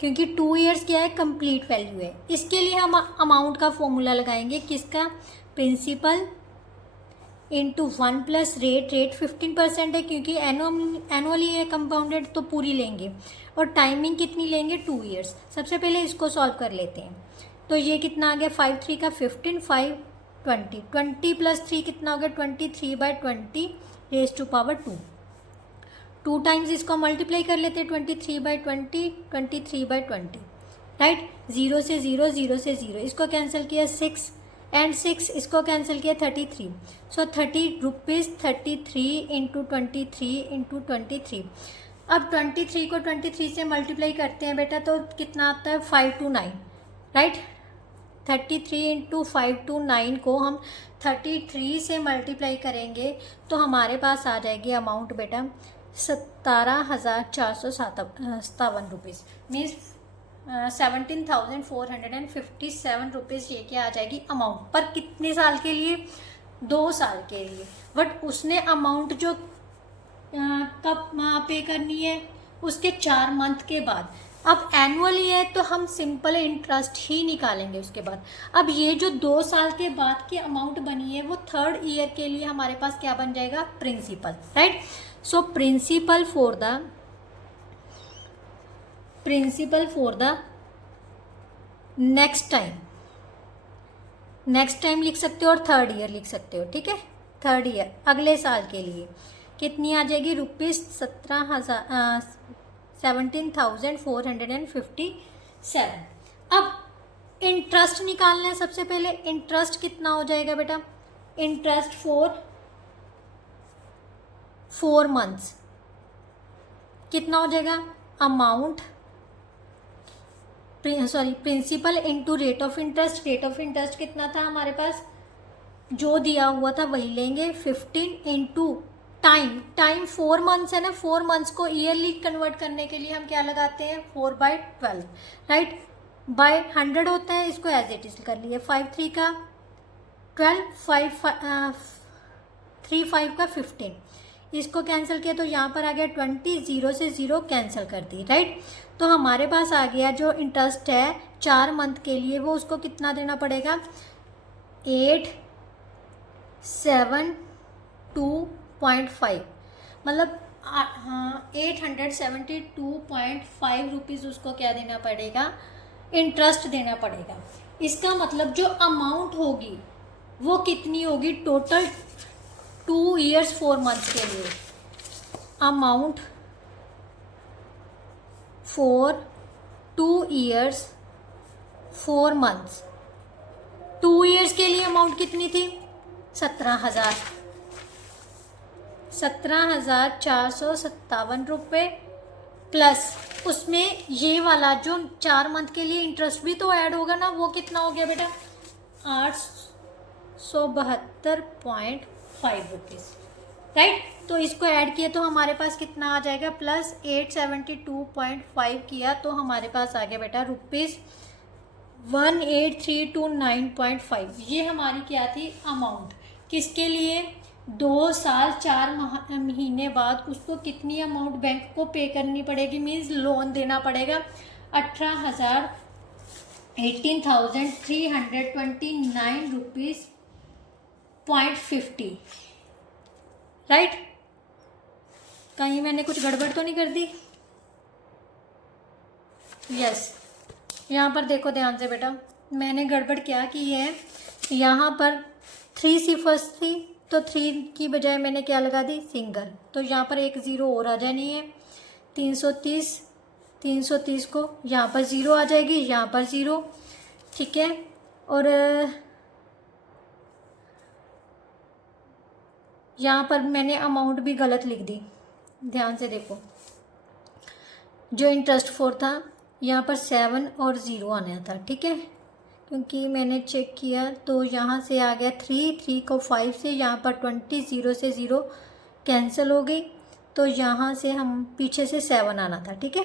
क्योंकि 2 years क्या है, कंप्लीट वैल्यू है। इसके लिए हम अमाउंट का फॉर्मूला लगाएंगे, किसका, प्रिंसिपल इंटू 1 प्लस रेट 15% है क्योंकि एनुअली है कंपाउंडेड, तो पूरी लेंगे। और टाइमिंग कितनी लेंगे, 2 ईयर्स। सबसे पहले इसको सॉल्व कर लेते हैं। तो ये कितना आ गया, 5 3 का 15, 5 20, 20 प्लस 3 कितना हो गया, 23/20 रेज टू पावर 2। 2 टाइम्स इसको मल्टीप्लाई कर लेते हैं, 23/20, 23/20, राइट। 0 से 0, 0 से 0, इसको कैंसिल किया 6 एंड 6, इसको कैंसिल किया 33। सो 30 रुपीज़ 33 इंटू 23 इंटू 23। अब 23 को 23 से मल्टीप्लाई करते हैं बेटा, तो कितना आता है, 529, राइट। 33 इंटू 529 को हम 33 से मल्टीप्लाई करेंगे तो हमारे पास आ जाएगी अमाउंट बेटा 17,457 रुपीज़, मीन्स 17,457 रुपीज़ ये क्या आ जाएगी अमाउंट। पर कितने साल के लिए, 2 साल के लिए। बट उसने अमाउंट जो कब पे करनी है, उसके 4 मंथ के बाद। अब एनुअली है तो हम सिंपल इंटरेस्ट ही निकालेंगे उसके बाद। अब ये जो 2 साल के बाद की अमाउंट बनी है वो 3rd ईयर के लिए हमारे पास क्या बन जाएगा, principal, right. So principal for the next time लिख सकते हो और 3rd ईयर लिख सकते हो, ठीक है। 3rd ईयर अगले साल के लिए कितनी आ जाएगी, रुपीज़ 17,457। अब इंटरेस्ट निकालना है। सबसे पहले इंटरेस्ट कितना हो जाएगा बेटा, इंटरेस्ट फॉर 4 मंथ्स कितना हो जाएगा, amount principal into rate of interest. Rate of interest कितना था हमारे पास, जो दिया हुआ था वही लेंगे, 15 इंटू टाइम 4 मंथ्स है ना, 4 मंथ्स को ईयरली कन्वर्ट करने के लिए हम क्या लगाते हैं, 4/12, राइट। बाय 100 होता है, इसको एज इट इज कर लिए, 5 3 का 12, 3 5 का 15, इसको कैंसिल किया तो यहाँ पर आ गया 20, 0 से 0 कैंसिल कर दी, राइट। तो हमारे पास आ गया जो इंटरेस्ट है 4 मंथ के लिए, वो उसको कितना देना पड़ेगा, 872.5, मतलब 872.5 रुपीज़ उसको क्या देना पड़ेगा, इंटरेस्ट देना पड़ेगा। इसका मतलब जो अमाउंट होगी वो कितनी होगी, टोटल 2 ईयर्स 4 मंथ्स के लिए, amount for 2 years 4 months. 2 years के लिए अमाउंट कितनी थी, 17,457 रुपये, प्लस उसमें ये वाला जो 4 मंथ के लिए इंटरेस्ट भी तो ऐड होगा ना, वो कितना हो गया बेटा, 872.5 रुपीज़, राइट। तो इसको ऐड किया तो हमारे पास कितना आ जाएगा, प्लस 872.5 किया तो हमारे पास आ गया बेटा रुपीज़ 18,329.5। ये हमारी क्या थी अमाउंट, किसके लिए, 2 साल 4 महीने बाद उसको कितनी अमाउंट बैंक को पे करनी पड़ेगी, मीन्स लोन देना पड़ेगा 18,329 रुपीज़ 0.50, राइट। कहीं मैंने कुछ गड़बड़ तो नहीं कर दी, यस। यहाँ पर देखो ध्यान से बेटा, मैंने गड़बड़ क्या की है, यहाँ पर 3 सिफर्स थी तो 3 की बजाय मैंने क्या लगा दी, सिंगल, तो यहाँ पर एक 0 और आ जानी है। 330 को यहाँ पर 0 आ जाएगी, यहाँ पर 0, ठीक है। और यहाँ पर मैंने अमाउंट भी गलत लिख दी, ध्यान से देखो। जो इंटरेस्ट फॉर था यहाँ पर 7 और 0 आना था, ठीक है, क्योंकि मैंने चेक किया तो यहाँ से आ गया 3 को 5 से, यहाँ पर 20, 0 से 0 कैंसिल हो गई, तो यहाँ से हम पीछे से 7 आना था, ठीक है।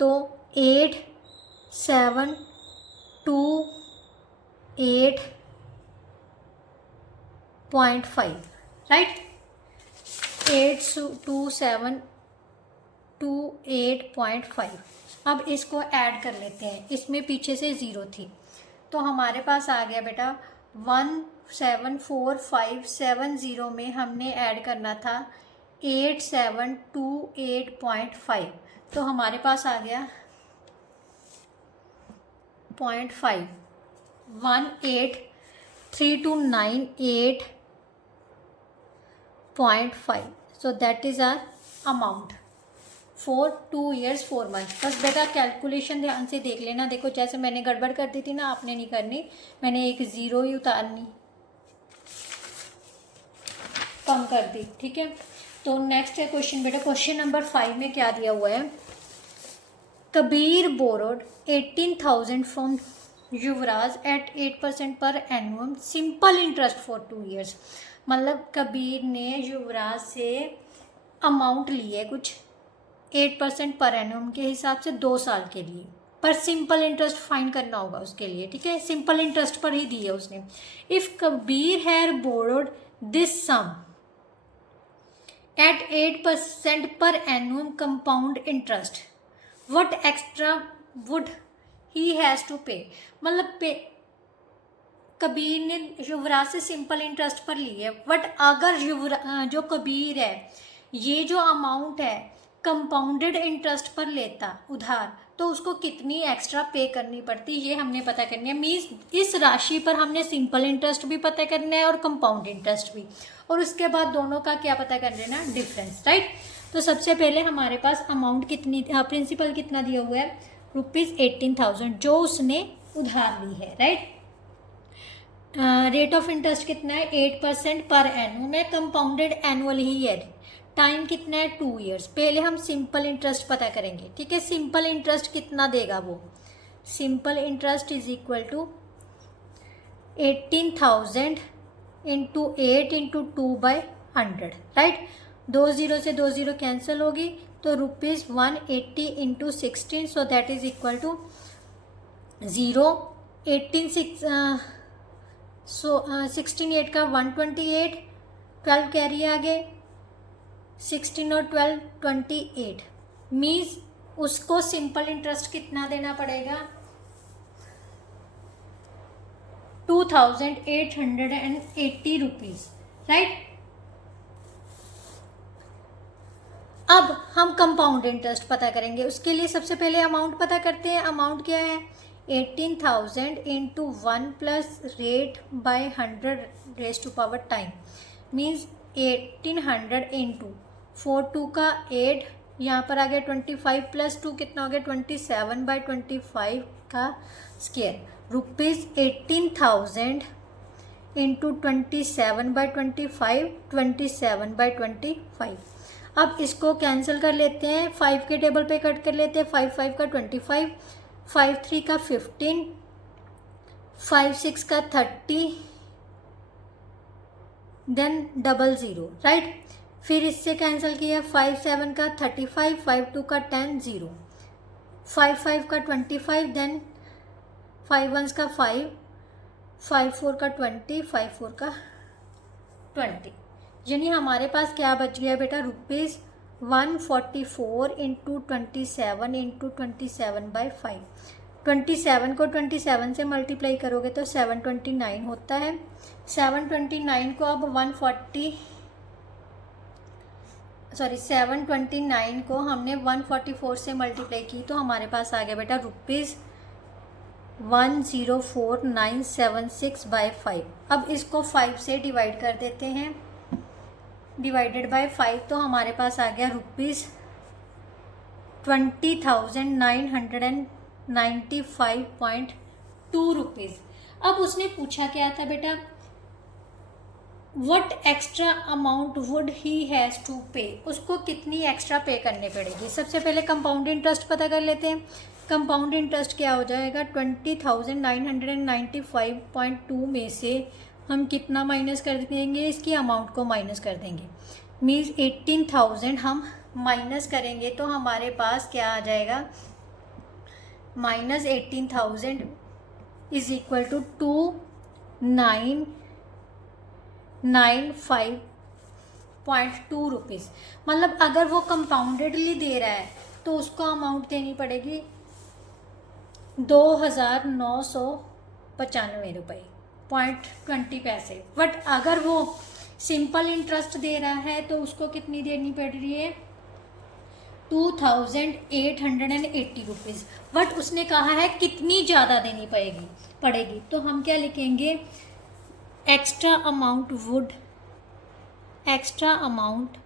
तो 8,728.5, राइट, 8,2,728.5। अब इसको ऐड कर लेते हैं, इसमें पीछे से 0 थी तो हमारे पास आ गया बेटा 74570 में हमने ऐड करना था 8728.5, तो हमारे पास आ गया 0.5 18329.8.5. So that is our amount for 2 years 4 months. बस बेटा कैलकुलेशन ध्यान से देख लेना. देखो जैसे मैंने गड़बड़ कर दी थी ना, आपने नहीं करनी. मैंने एक ज़ीरो ही उतारनी, कम कर दी. ठीक है, तो नेक्स्ट है क्वेश्चन बेटा. क्वेश्चन नंबर 5 में क्या दिया हुआ है? Kabir borrowed 18,000 from Yuvraj at 8% per annum simple interest for 2 years. मतलब कबीर ने युवराज से अमाउंट ली है कुछ 8% पर एनुअम के हिसाब से 2 साल के लिए, पर सिंपल इंटरेस्ट फाइंड करना होगा उसके लिए. ठीक है, सिंपल इंटरेस्ट पर ही दी है उसने. If Kabir had borrowed this sum at 8% per annum compound interest, what extra would he has to pay. मतलब कबीर ने युवराज से सिंपल इंटरेस्ट पर ली है, बट अगर जो कबीर है ये जो अमाउंट है कंपाउंडेड इंटरेस्ट पर लेता उधार, तो उसको कितनी एक्स्ट्रा पे करनी पड़ती, ये हमने पता करनी है. मीन्स इस राशि पर हमने सिंपल इंटरेस्ट भी पता करना है और कंपाउंड इंटरेस्ट भी, और उसके बाद दोनों का क्या पता कर लेना, डिफरेंस. राइट. तो सबसे पहले हमारे पास अमाउंट कितनी, प्रिंसिपल कितना दिया हुआ है, ₹18,000 जो उसने उधार ली है. राइट. रेट ऑफ इंटरेस्ट कितना है, 8% पर एनुअम है, कंपाउंडेड एनुअल ही है. टाइम कितना है, 2 years. पहले हम सिंपल इंटरेस्ट पता करेंगे. ठीक है, सिंपल इंटरेस्ट कितना देगा वो, simple interest is equal to 18,000 into 8 into 2/100. Right. 2 0 से 2 0 कैंसिल होगी, तो ₹180 into 16, so that is equal to 0. 16 8 का 128, 12 कैरी आगे, 16 और 12 28. मीन्स उसको सिंपल इंटरेस्ट कितना देना पड़ेगा, 2,880 रुपीज़. राइट. अब हम कंपाउंड इंटरेस्ट पता करेंगे. उसके लिए सबसे पहले अमाउंट पता करते हैं. अमाउंट क्या है, 18,000 into 1 plus rate by 100 raise to power time. Means 1800 into 4 2 का 8, यहाँ पर आ गया 25 प्लस 2 कितना हो गया, 27/25 का स्क्वायर. ₹18,000 इंटू 27/25, 27/25. अब इसको कैंसिल कर लेते हैं, 5 के टेबल पे कट कर लेते हैं. 5 5 का 25, 5 3 का 15, 5 6 का 30, देन 00. राइट. फिर इससे कैंसिल किया, 5 7 का 35, 5 2 का 10, 0, 5 5 का 25, देन 5 1 का 5, 5 4 का 20, 5 4 का 20. यानी हमारे पास क्या बच गया बेटा, ₹144 इंटू 27 इंटू 27/5. 27 को 27 से मल्टीप्लाई करोगे तो 729 होता है. 729 को अब 729 को हमने 144 से मल्टीप्लाई की, तो हमारे पास आ गया बेटा ₹104,976/5. अब इसको 5 से डिवाइड कर देते हैं, डिवाइडेड बाय 5, तो हमारे पास आ गया ₹20,995.2. अब उसने पूछा क्या था बेटा, what extra amount would he has to pay, उसको कितनी एक्स्ट्रा पे करनी पड़ेगी. सबसे पहले कंपाउंड इंटरेस्ट पता कर लेते हैं. कंपाउंड इंटरेस्ट क्या हो जाएगा, 20,995.2 में से हम कितना माइनस कर देंगे, इसकी अमाउंट को माइनस कर देंगे. मीन्स 18,000 हम माइनस करेंगे तो हमारे पास क्या आ जाएगा, -18,000 इज इक्वल टू 2,995.2 रुपीज़. मतलब अगर वो कंपाउंडेडली दे रहा है तो उसको अमाउंट देनी पड़ेगी 2,995 रुपये 0.20 बट अगर वो सिंपल इंटरेस्ट दे रहा है तो उसको कितनी देनी पड़ रही है 2880 रुपीज़। बट उसने कहा है कितनी ज़्यादा देनी पड़ेगी तो हम क्या लिखेंगे extra amount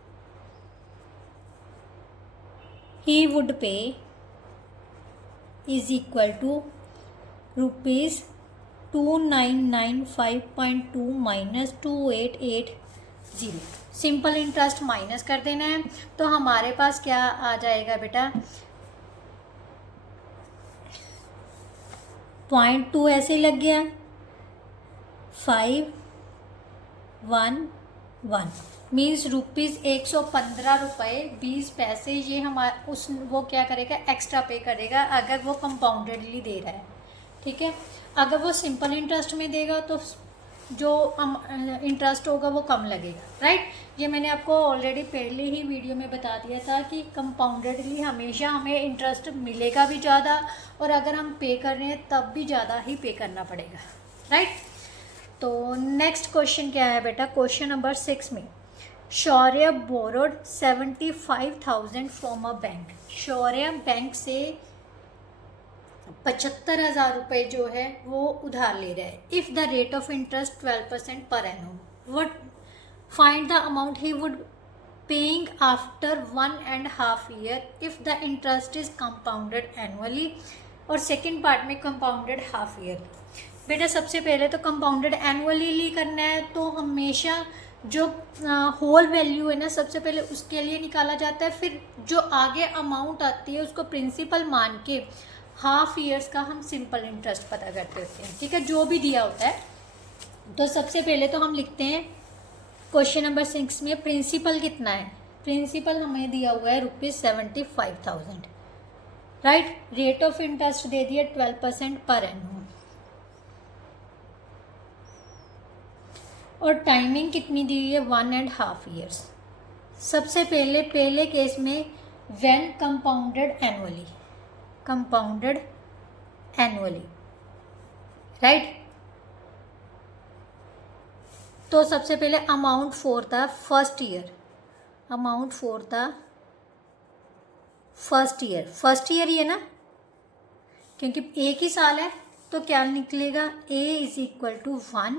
he would pay is equal to rupees 2995.2 minus 2880। Simple interest minus कर देना है तो हमारे पास क्या आ जाएगा बेटा 0.2 ऐसे लग गया 511 मीन्स रुपीज़ 115 रुपये 20 पैसे ये हमारा वो क्या करेगा एक्स्ट्रा पे करेगा अगर वो कंपाउंडेडली दे रहा है। ठीक है, अगर वो सिंपल इंटरेस्ट में देगा तो जो इंटरेस्ट होगा वो कम लगेगा। राइट, ये मैंने आपको ऑलरेडी पहले ही वीडियो में बता दिया था कि कंपाउंडेडली हमेशा हमें इंटरेस्ट मिलेगा भी ज़्यादा और अगर हम पे कर रहे हैं तब भी ज़्यादा ही पे करना पड़ेगा। राइट, तो नेक्स्ट क्वेश्चन क्या है बेटा, क्वेश्चन नंबर 6 में Shaurya borrowed 75,000 from a bank. Shaurya bank से 75,000 रुपये जो है वो उधार ले रहा है। If the rate of interest 12% per annum, what find the amount he would paying after 1.5 year if the interest is compounded annually, और सेकेंड पार्ट में कंपाउंडेड हाफ ईयर। बेटा सबसे पहले तो कंपाउंडेड एनुअली करना है तो हमेशा जो होल वैल्यू है ना सबसे पहले उसके लिए निकाला जाता है, फिर जो आगे अमाउंट आती है उसको प्रिंसिपल मान के हाफ ईयर्स का हम सिंपल इंटरेस्ट पता करते होते हैं। ठीक है, जो भी दिया होता है तो सबसे पहले तो हम लिखते हैं क्वेश्चन नंबर 6 में प्रिंसिपल कितना है। प्रिंसिपल हमें दिया हुआ है ₹75,000। राइट, रेट ऑफ इंटरेस्ट दे दिया 12% पर एनम, और टाइमिंग कितनी दी हुई है 1.5 ईयर्स। सबसे पहले केस में व्हेन कंपाउंडेड एनुअली। राइट, तो सबसे पहले amount for the first year ही है ना, क्योंकि एक ही साल है तो क्या निकलेगा A is equal to 1,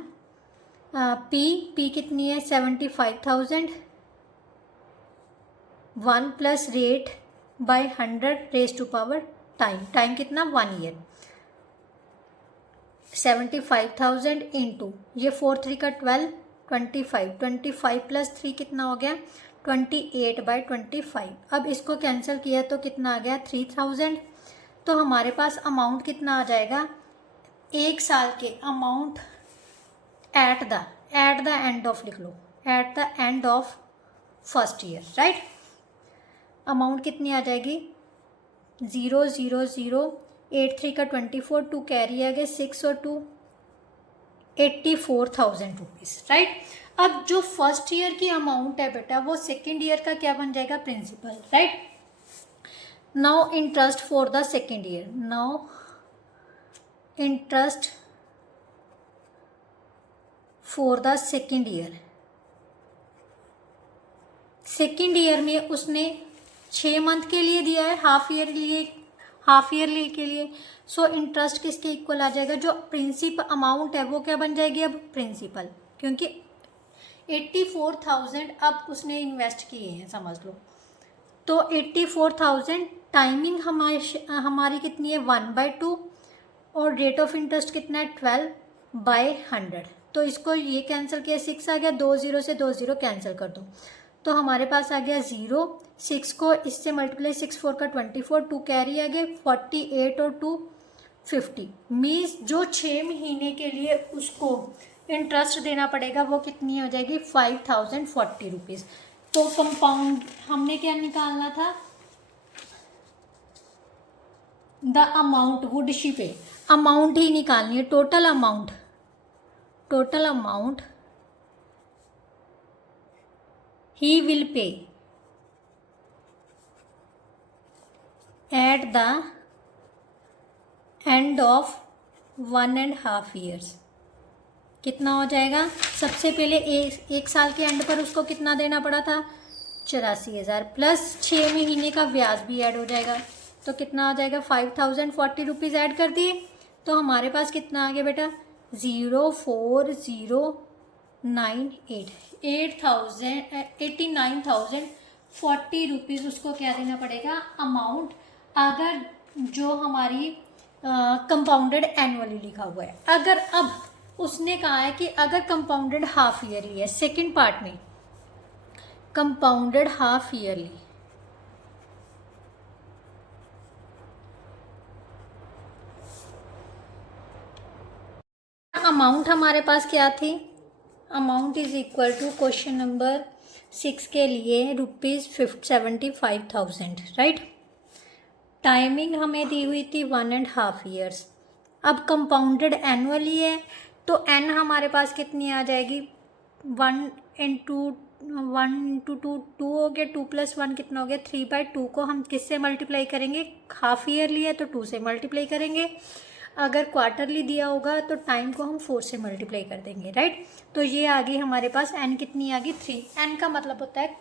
P कितनी है 75,000, 1 plus rate by 100 raise to power time कितना 1 ईयर, 75,000 इंटू ये 4 3 का 12 25 प्लस 3 कितना हो गया 28/25। अब इसको कैंसिल किया तो कितना आ गया 3,000। तो हमारे पास अमाउंट कितना आ जाएगा एक साल के amount at the end of लिख लो, at the end of first year. Right, amount कितनी आ जाएगी 0,0,0 8 3 का 24 2 कैरी आ गया 6 और 2 84,000 रुपीज़। राइट, अब जो फर्स्ट ईयर की अमाउंट है बेटा वो सेकेंड ईयर का क्या बन जाएगा principal. Right, now interest for the second year, now interest for the second year. Second year में उसने 6 मंथ के लिए दिया है, हाफ ईयरली के लिए। सो इंटरेस्ट किसके इक्वल आ जाएगा, जो प्रिंसिपल अमाउंट है वो क्या बन जाएगी अब प्रिंसिपल, क्योंकि 84,000 अब उसने इन्वेस्ट किए हैं समझ लो। तो 84,000 टाइमिंग हमारी कितनी है 1/2 और रेट ऑफ इंटरेस्ट कितना है 12/100। तो इसको ये कैंसिल किया 6 आ गया, 2 0 से 2 0 कैंसिल कर दो तो हमारे पास आ गया 0। 6 को इससे मल्टीप्लाई 6 4 का 24 2 कैरी आ गया 48 और 2 50। मीन्स जो 6 महीने के लिए उसको इंटरेस्ट देना पड़ेगा वो कितनी हो जाएगी 5,040 रुपीज़। तो कंपाउंड हमने क्या निकालना था द अमाउंट वुड शी पे, अमाउंट ही निकालनी है, total amount he will pay at the end of 1.5 years कितना हो जाएगा, सबसे पहले एक साल के एंड पर उसको कितना देना पड़ा था, 84,000 प्लस 6 महीने का ब्याज भी ऐड हो जाएगा, तो कितना आ जाएगा 5,040 रुपीज़ ऐड कर दिए, तो हमारे पास कितना आ गया बेटा 04098 89,040 रुपीज़ उसको क्या देना पड़ेगा अमाउंट, अगर जो हमारी कंपाउंडेड एनुअली लिखा हुआ है। अगर अब उसने कहा है कि अगर कंपाउंडेड हाफ ईयरली है, सेकंड पार्ट में कंपाउंडेड हाफ ईयरली अमाउंट हमारे पास क्या थी, amount is equal to question number 6 के लिए ₹75,000 राइट। टाइमिंग हमें दी हुई थी 1.5 ईयर्स। अब कंपाउंडेड एनुअली है तो एन हमारे पास कितनी आ जाएगी 1 इंटू 2 हो गया, 2 + 1 कितना हो गया 3/2 को हम किससे मल्टीप्लाई करेंगे, हाफ ईयरली है तो 2 से मल्टीप्लाई करेंगे, अगर क्वार्टरली दिया होगा तो टाइम को हम 4 से मल्टीप्लाई कर देंगे राइट। तो ये आ गई हमारे पास एन कितनी आ गई 3। एन का मतलब होता है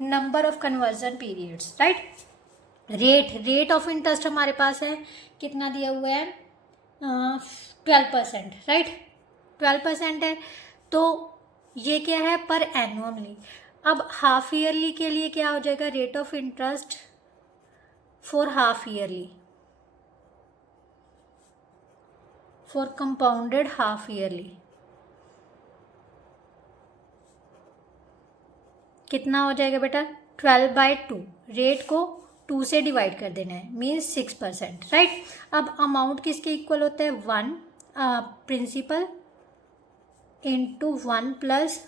number of conversion periods right. Rate of interest हमारे पास है कितना दिया हुआ है 12% राइट, 12% है, तो ये क्या है पर एनुअली। अब हाफ ईयरली के लिए क्या हो जाएगा, rate of interest for half yearly, for compounded half yearly कितना हो जाएगा बेटा 12/2, रेट को 2 से डिवाइड कर देना है, मीन्स 6% राइट। अब अमाउंट किसके इक्वल होता है 1 प्रिंसिपल इंटू 1 प्लस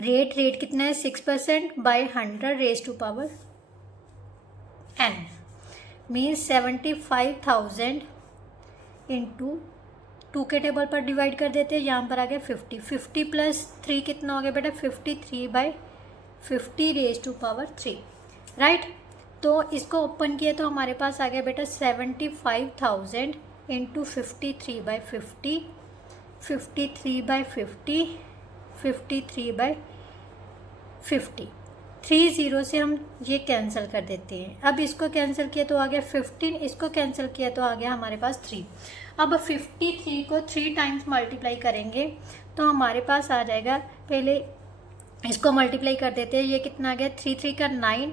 रेट कितना है 6% by 100 raise to power n, means 75,000 into 2 के टेबल पर डिवाइड कर देते हैं, यहाँ पर आ गया 50 प्लस 3 कितना हो गया बेटा 53/50 रेज टू पावर 3 राइट। तो इसको ओपन किया तो हमारे पास आ गया बेटा 75,000 इंटू 53/50, 53/50, 53/50, 3 0 से हम ये कैंसिल कर देते हैं। अब इसको कैंसिल किया तो आ गया 15, इसको कैंसिल किया तो आ गया हमारे पास 3। अब 53 को 3 टाइम्स मल्टीप्लाई करेंगे तो हमारे पास आ जाएगा, पहले इसको मल्टीप्लाई कर देते हैं, ये कितना आ गया 3 3 का 9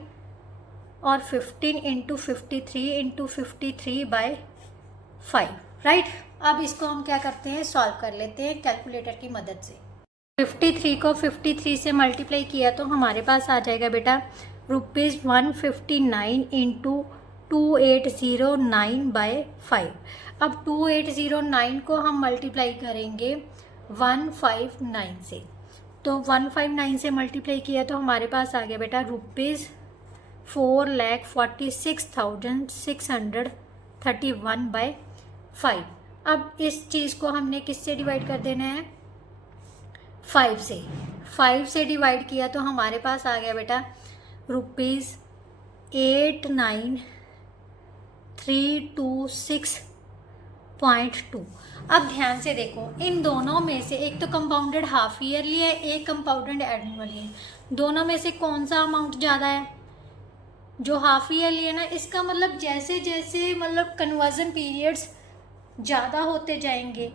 और 15 इंटू 53 इंटू 53/5 राइट। अब इसको हम क्या करते हैं सॉल्व कर लेते हैं कैलकुलेटर की मदद से। 53 को 53 से मल्टीप्लाई किया तो हमारे पास आ जाएगा बेटा ₹159 इंटू 2809/5। अब 2809 को हम मल्टीप्लाई करेंगे 159 से, तो 159 से मल्टीप्लाई किया तो हमारे पास आ गया बेटा ₹4,46,631/5। अब इस चीज़ को हमने किससे डिवाइड कर देना है 5 से, 5 से डिवाइड किया तो हमारे पास आ गया बेटा ₹89,326.2। अब ध्यान से देखो, इन दोनों में से एक तो कंपाउंडेड हाफ ईयरली है, एक कंपाउंडेड एनुअली है, दोनों में से कौन सा अमाउंट ज़्यादा है, जो हाफ ईयरली है ना। इसका मतलब जैसे जैसे मतलब कन्वर्जन पीरियड्स ज़्यादा होते जाएंगे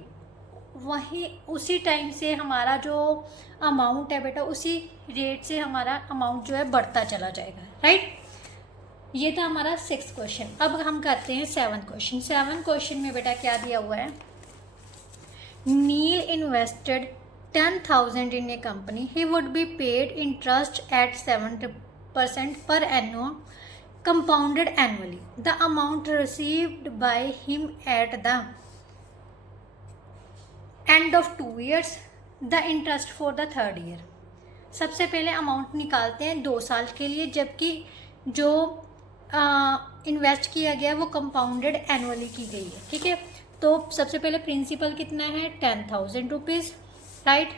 वहीं उसी टाइम से हमारा जो अमाउंट है बेटा उसी रेट से हमारा अमाउंट जो है बढ़ता चला जाएगा राइट। ये था हमारा 6th क्वेश्चन। अब हम करते हैं 7th क्वेश्चन। 7th क्वेश्चन में बेटा क्या दिया हुआ है, Neel invested 10,000 in a company, he would be paid interest at 7% per annum compounded annually. The amount received by him at the end of 2 years, the interest for the 3rd year. सबसे पहले amount निकालते हैं 2 साल के लिए, जबकि जो invest किया गया वो कंपाउंडेड एनुअली की गई है ठीक है। तो सबसे पहले प्रिंसिपल कितना है 10,000 रुपीज़ राइट।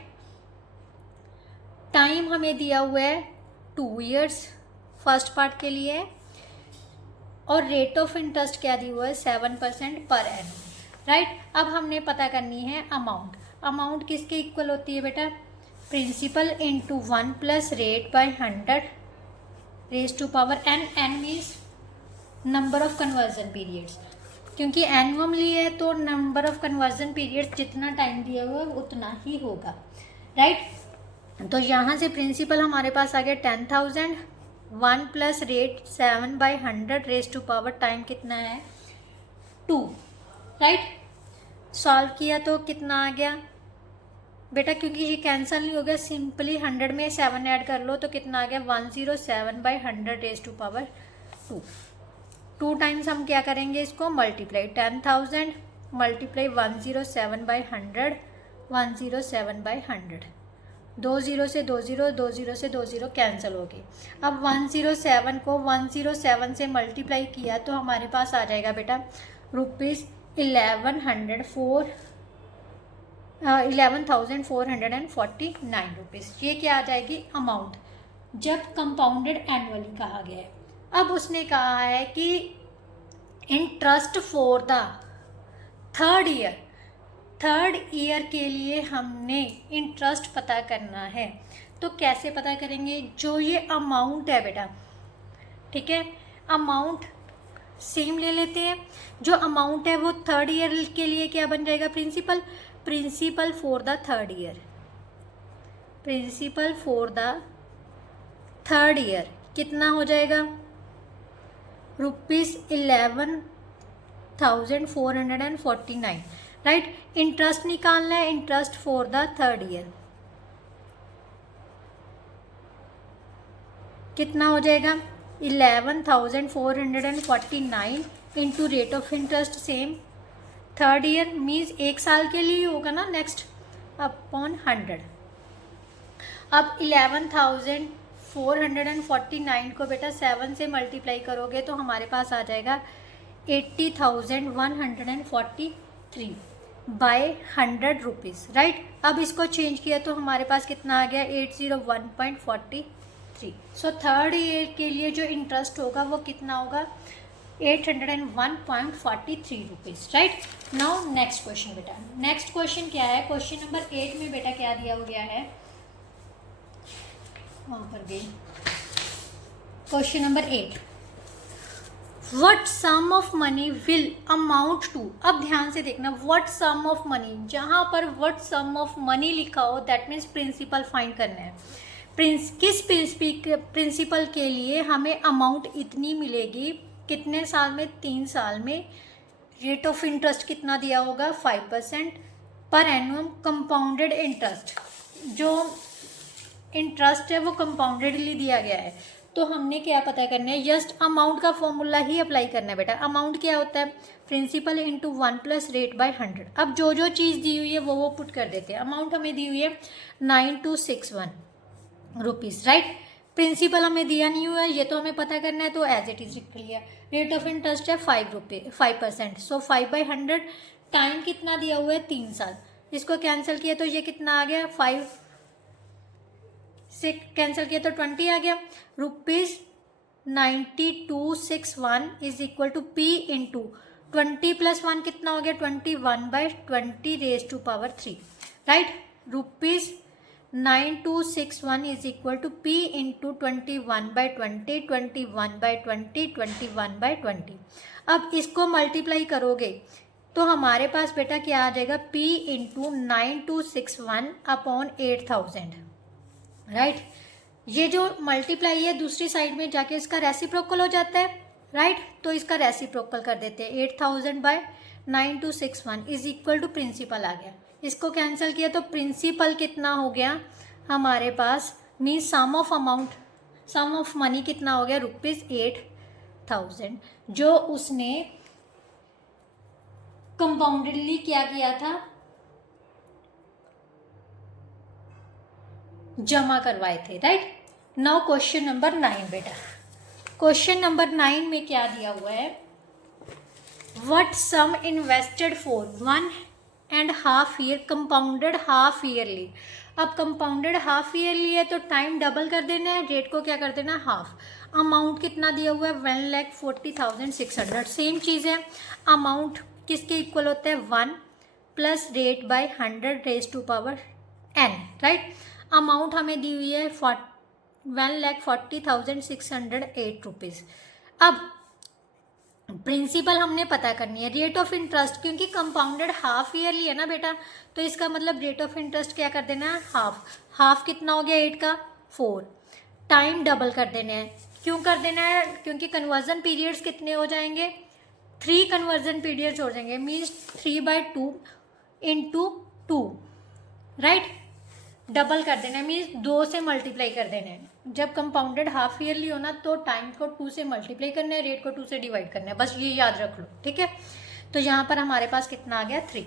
टाइम हमें दिया हुआ है 2 years फर्स्ट पार्ट के लिए, और रेट ऑफ इंटरेस्ट क्या दिया हुआ है 7% पर एनम राइट। अब हमने पता करनी है अमाउंट। अमाउंट किसके इक्वल होती है बेटा, principal into 1 plus rate by 100 raise to power n, n means number of conversion periods, क्योंकि एनुअली है तो नंबर ऑफ कन्वर्जन पीरियड्स जितना टाइम दिया हुआ है उतना ही होगा, राइट। तो यहाँ से प्रिंसिपल हमारे पास आ गया 10,000, 1 plus rate 7/100 raise to power time कितना है 2, राइट। सॉल्व किया तो कितना आ गया बेटा, क्योंकि ये कैंसिल नहीं हो गया, सिंपली 100 में 7 ऐड कर लो तो कितना आ गया 107/100 रेज टू पावर 2। 2 टाइम्स हम क्या करेंगे, इसको मल्टीप्लाई, 10,000 मल्टीप्लाई 107/100, 107/100, 2 0 से 2 0, 2 0 से 2 0 कैंसिल हो गई। अब 107 को 107 से मल्टीप्लाई किया तो हमारे पास आ जाएगा बेटा ₹11,449 रुपीज़। ये क्या आ जाएगी अमाउंट, जब कंपाउंडेड एनुअली कहा गया है। अब उसने कहा है कि interest for the third year के लिए हमने इंटरेस्ट पता करना है, तो कैसे पता करेंगे, जो ये अमाउंट है बेटा, ठीक है, अमाउंट सेम ले लेते हैं। जो अमाउंट है वो थर्ड ईयर के लिए क्या बन जाएगा, principal for the third year, principal for the third year कितना हो जाएगा ₹11,449, राइट। इंटरेस्ट निकालना है, interest for the third year कितना हो जाएगा 11,449 into rate of interest same, third year means 1 साल के लिए होगा ना, नेक्स्ट अपॉन 100। अब 11,449 को बेटा 7 से मल्टीप्लाई करोगे तो हमारे पास आ जाएगा 80,143 बाय 100 रुपीज़, राइट। अब इसको चेंज किया तो हमारे पास कितना आ गया 801.43। सो थर्ड ईयर के लिए जो इंटरेस्ट होगा वो कितना होगा 801.43 rupees, right. Now next question बेटा, नेक्स्ट क्वेश्चन क्या है, क्वेश्चन नंबर 8 में बेटा क्या दिया गया है, वहाँ पर गई, question number 8, what sum of money will amount to. अब ध्यान से देखना, व्हाट सम ऑफ मनी, जहाँ पर व्हाट सम ऑफ मनी लिखा हो दैट मीन्स प्रिंसिपल फाइंड करना है। किस प्रिंसिपल के लिए हमें अमाउंट इतनी मिलेगी, कितने साल में, 3 साल में, रेट ऑफ इंटरेस्ट कितना दिया होगा 5% पर एनुअम, कंपाउंडेड इंटरेस्ट, जो इंटरेस्ट है वो कंपाउंडेडली दिया गया है। तो हमने क्या पता करना है, जस्ट अमाउंट का फॉर्मूला ही अप्लाई करना है बेटा। अमाउंट क्या होता है, principal into 1 plus rate by 100। अब जो जो चीज़ दी हुई है वो पुट कर देते हैं। अमाउंट हमें दी हुई है 9261 रुपीज़, राइट। प्रिंसिपल हमें दिया नहीं हुआ है, ये तो हमें पता करना है, तो एज इट इज़ लिख लिया। रेट ऑफ इंटरेस्ट है 5%, सो 5/100, टाइम कितना दिया हुआ है 3 साल, इसको कैंसिल किया तो ये कितना आ गया 5 से कैंसिल किया तो 20 आ गया, ₹9261 is equal to P into 20 + 1 कितना हो गया 21/20 raise to power 3, right. ₹9261 is equal to P into 21/20, 21/20, 21/20। अब इसको मल्टीप्लाई करोगे तो हमारे पास बेटा क्या आ जाएगा P इंटू 9261 अपॉन 8000, राइट। ये जो मल्टीप्लाई है दूसरी साइड में जाके इसका रेसिप्रोकल हो जाता है, राइट। तो इसका रेसिप्रोकल कर देते हैं, 8000/9261 इज इक्वल टू प्रिंसिपल आ गया। इसको कैंसिल किया तो प्रिंसिपल कितना हो गया हमारे पास, means sum of amount, sum of money कितना हो गया ₹8000, जो उसने कंपाउंडेडली क्या किया था, जमा करवाए थे, राइट। नाउ क्वेश्चन नंबर 9 बेटा, क्वेश्चन नंबर 9 में क्या दिया हुआ है, what sum invested for 1.5 year compounded half yearly. अब कंपाउंडेड हाफ ईयरली है तो टाइम डबल कर देना है, रेट को क्या कर देना है हाफ। अमाउंट कितना दिया हुआ है 1,40,600, सेम चीज़ है। अमाउंट किसके इक्वल होता है 1 plus rate by 100 raise to power n, right. Amount हमें दी हुई है 1,40,608 रुपीज़। अब प्रिंसिपल हमने पता करनी है, रेट ऑफ इंटरेस्ट, क्योंकि कंपाउंडेड हाफ ईयरली है ना बेटा, तो इसका मतलब रेट ऑफ इंटरेस्ट क्या कर देना है, हाफ कितना हो गया 8 का 4, टाइम डबल कर देने हैं। क्यों कर देना है, क्योंकि कन्वर्जन पीरियड्स कितने हो जाएंगे, 3 कन्वर्जन पीरियड्स हो जाएंगे, मीन्स 3/2 इंटू 2, राइट। डबल कर देना है मीन्स 2 से मल्टीप्लाई कर देना है। जब कंपाउंडेड हाफ ईयरली हो ना तो टाइम को 2 से मल्टीप्लाई करना है, रेट को 2 से डिवाइड करना है, बस ये याद रख लो, ठीक है। तो यहाँ पर हमारे पास कितना आ गया 3।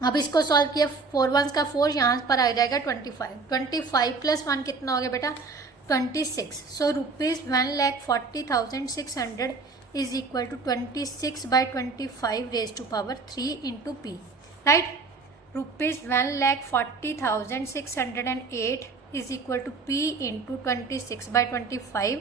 अब इसको सॉल्व किया, 4 1 का 4, यहाँ पर आ जाएगा 25 प्लस 1 कितना हो गया बेटा 26। So rupees 1,40,600 is equal to 26/25 raise to power 3 into P, right. Rupees 1,40,608 is equal to P into 26/25,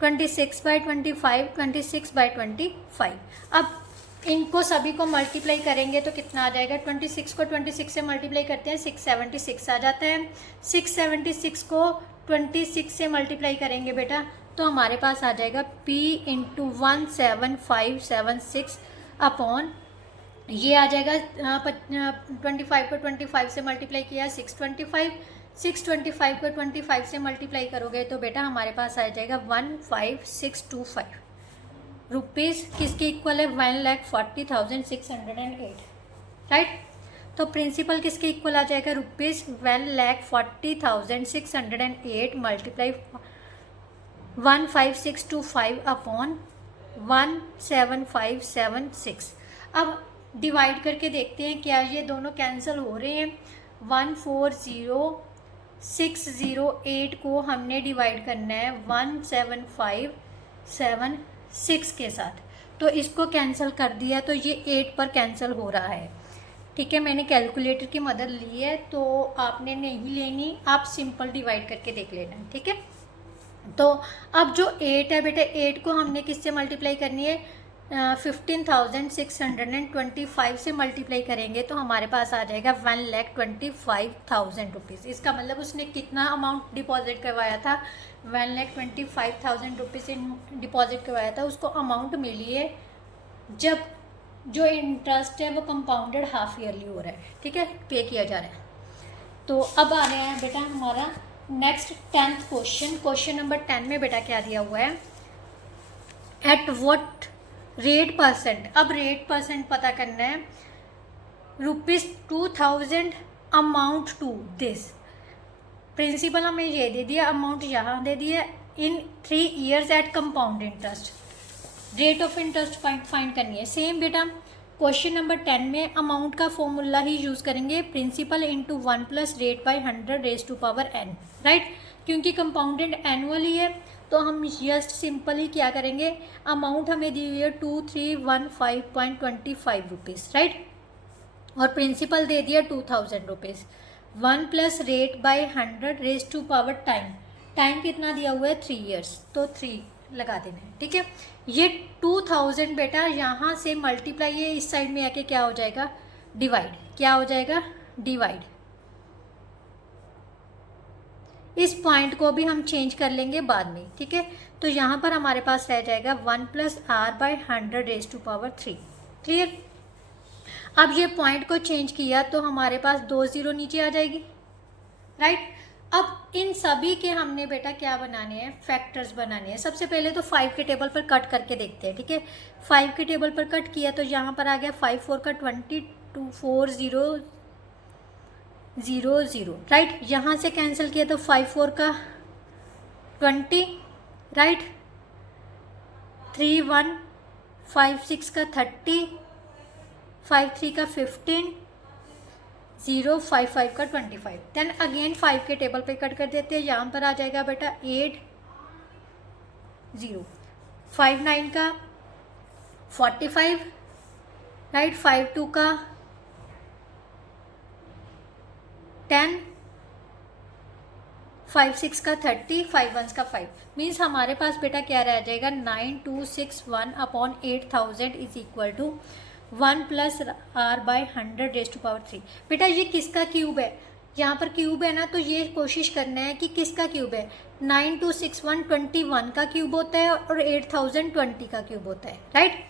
26/25, 26/25। अब इनको सभी को मल्टीप्लाई करेंगे तो कितना आ जाएगा, 26 को 26 से मल्टीप्लाई करते हैं 676 आ जाता है। 676 को 26 से मल्टीप्लाई करेंगे बेटा तो हमारे पास आ जाएगा P इंटू 17576 अपॉन, ये आ जाएगा 25 को 25 से मल्टीप्लाई किया 625, 625 को 25 से मल्टीप्लाई करोगे तो बेटा हमारे पास आ जाएगा 15625 रुपीज़, किसके इक्वल है 1,40,608, राइट। तो प्रिंसिपल किसके इक्वल आ जाएगा, रुपीज़ 1,40,608 मल्टीप्लाई 15625 अपॉन 17576। अब डिवाइड करके देखते हैं क्या ये दोनों कैंसिल हो रहे हैं। 140,608 को हमने डिवाइड करना है 17576 के साथ, तो इसको कैंसिल कर दिया तो ये 8 पर कैंसिल हो रहा है, ठीक है। मैंने कैलकुलेटर की मदद ली है तो आपने नहीं लेनी, आप सिंपल डिवाइड करके देख लेना, ठीक है। तो अब जो 8 है बेटा, 8 को हमने किससे मल्टीप्लाई करनी है, 15,625 से मल्टीप्लाई करेंगे तो हमारे पास आ जाएगा 1,25,000 रुपीज़। इसका मतलब उसने कितना अमाउंट डिपॉजिट करवाया था, 1,25,000 रुपीज़ डिपॉजिट करवाया था, उसको अमाउंट मिली है जब जो इंटरेस्ट है वो कंपाउंडेड हाफ ईयरली हो रहा है, ठीक है, पे किया जा रहा है। तो अब आ रहा है बेटा हमारा next 10th question. Question number 10 में बेटा क्या दिया हुआ है, एट व्हाट रेट परसेंट। अब रेट परसेंट पता करना है, ₹2000 अमाउंट टू दिस। प्रिंसिपल हमें ये दे दिया, अमाउंट यहाँ दे दिया, in 3 years at compound interest. Rate of interest find करनी है। सेम बेटा क्वेश्चन नंबर 10 में अमाउंट का फॉर्मूला ही यूज़ करेंगे, principal into 1 plus rate by 100 raise to power n, right. क्योंकि कंपाउंडेड एनुअली है तो हम जस्ट सिंपली क्या करेंगे, अमाउंट हमें दी हुई है 2315.25 रुपीज़, राइट, और प्रिंसिपल दे दिया 2000 rupees. 1 plus rate by 100 raise to power time कितना दिया हुआ है 3 years, तो 3 लगा देना है, ठीक है। ये 2000 बेटा यहाँ से मल्टीप्लाई, ये इस साइड में आके क्या हो जाएगा डिवाइड, क्या हो जाएगा डिवाइड। इस पॉइंट को भी हम चेंज कर लेंगे बाद में, ठीक है। तो यहाँ पर हमारे पास रह जाएगा 1 plus r by 100 raise to power 3, clear. अब ये पॉइंट को चेंज किया तो हमारे पास 2 0 नीचे आ जाएगी, राइट। अब इन सभी के हमने बेटा क्या बनाने हैं, फैक्टर्स बनाने हैं। सबसे पहले तो 5 के टेबल पर कट करके देखते हैं, ठीक है। 5 के टेबल पर कट किया तो यहाँ पर आ गया 5 4 का 20, 2 4 0 0 0, राइट। यहाँ से कैंसिल किया तो 5 4 का 20, राइट, 3 1 5 6 का 30, 5 3 का 15, 0 5 5 का 25। देन अगेन 5 के टेबल पे कट कर देते हैं, यहाँ पर आ जाएगा बेटा 8 0, 5 9 का 45, राइट, 5 2 का 10, 5 6 का 30, 5 1 का 5, मीन्स हमारे पास बेटा क्या रह जाएगा 9261 upon 8000 is equal to 1 plus are by 100 raise to power 3। बेटा ये किसका क्यूब है, यहाँ पर क्यूब है ना, तो ये कोशिश करना है कि किसका क्यूब है। 926121 का क्यूब होता है और 8020 का क्यूब होता है, राइट।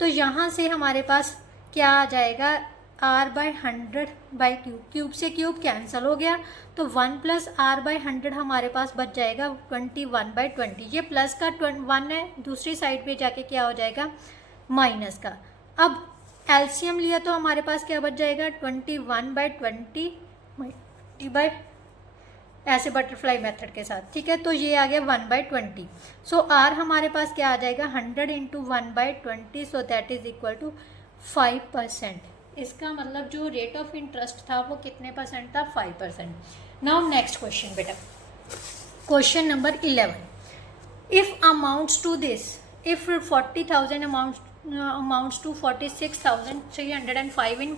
तो यहाँ से हमारे पास क्या आ जाएगा, r by 100 by cube, cube से क्यूब कैंसिल हो गया, तो 1 प्लस आर बाय 100 हमारे पास बच जाएगा 21/20। ये प्लस का 1 है, दूसरी साइड पे जाके क्या हो जाएगा, माइनस का। अब एलसीएम लिया तो हमारे पास क्या बच जाएगा, 21/20 बाय ऐसे बटरफ्लाई मेथड के साथ, ठीक है। तो ये आ गया 1/20। सो आर हमारे पास क्या आ जाएगा, 100 into 1/20, so that is equal to 5%। इसका मतलब जो रेट ऑफ इंटरेस्ट था वो कितने परसेंट था, 5%। नाउ नेक्स्ट क्वेश्चन बेटा, question number 11। If amounts to this, if 40,000 amounts to 46,305 in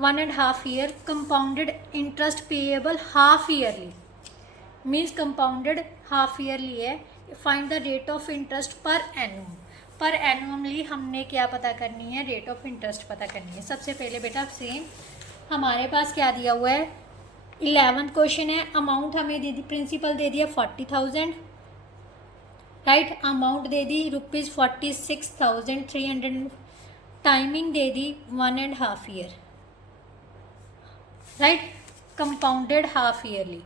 1.5 year, compounded interest payable half yearly, means compounded half yearly है। find the rate of interest per annum। पर एनुअमली हमने क्या पता करनी है, rate of interest पता करनी है। सबसे पहले बेटा सेम हमारे पास क्या दिया हुआ है, 11th क्वेश्चन है। अमाउंट हमें दे दी, प्रिंसिपल दे दिया 40,000, राइट। अमाउंट दे दी ₹46,300, टाइमिंग दे दी 1.5 year, right. Compounded half yearly,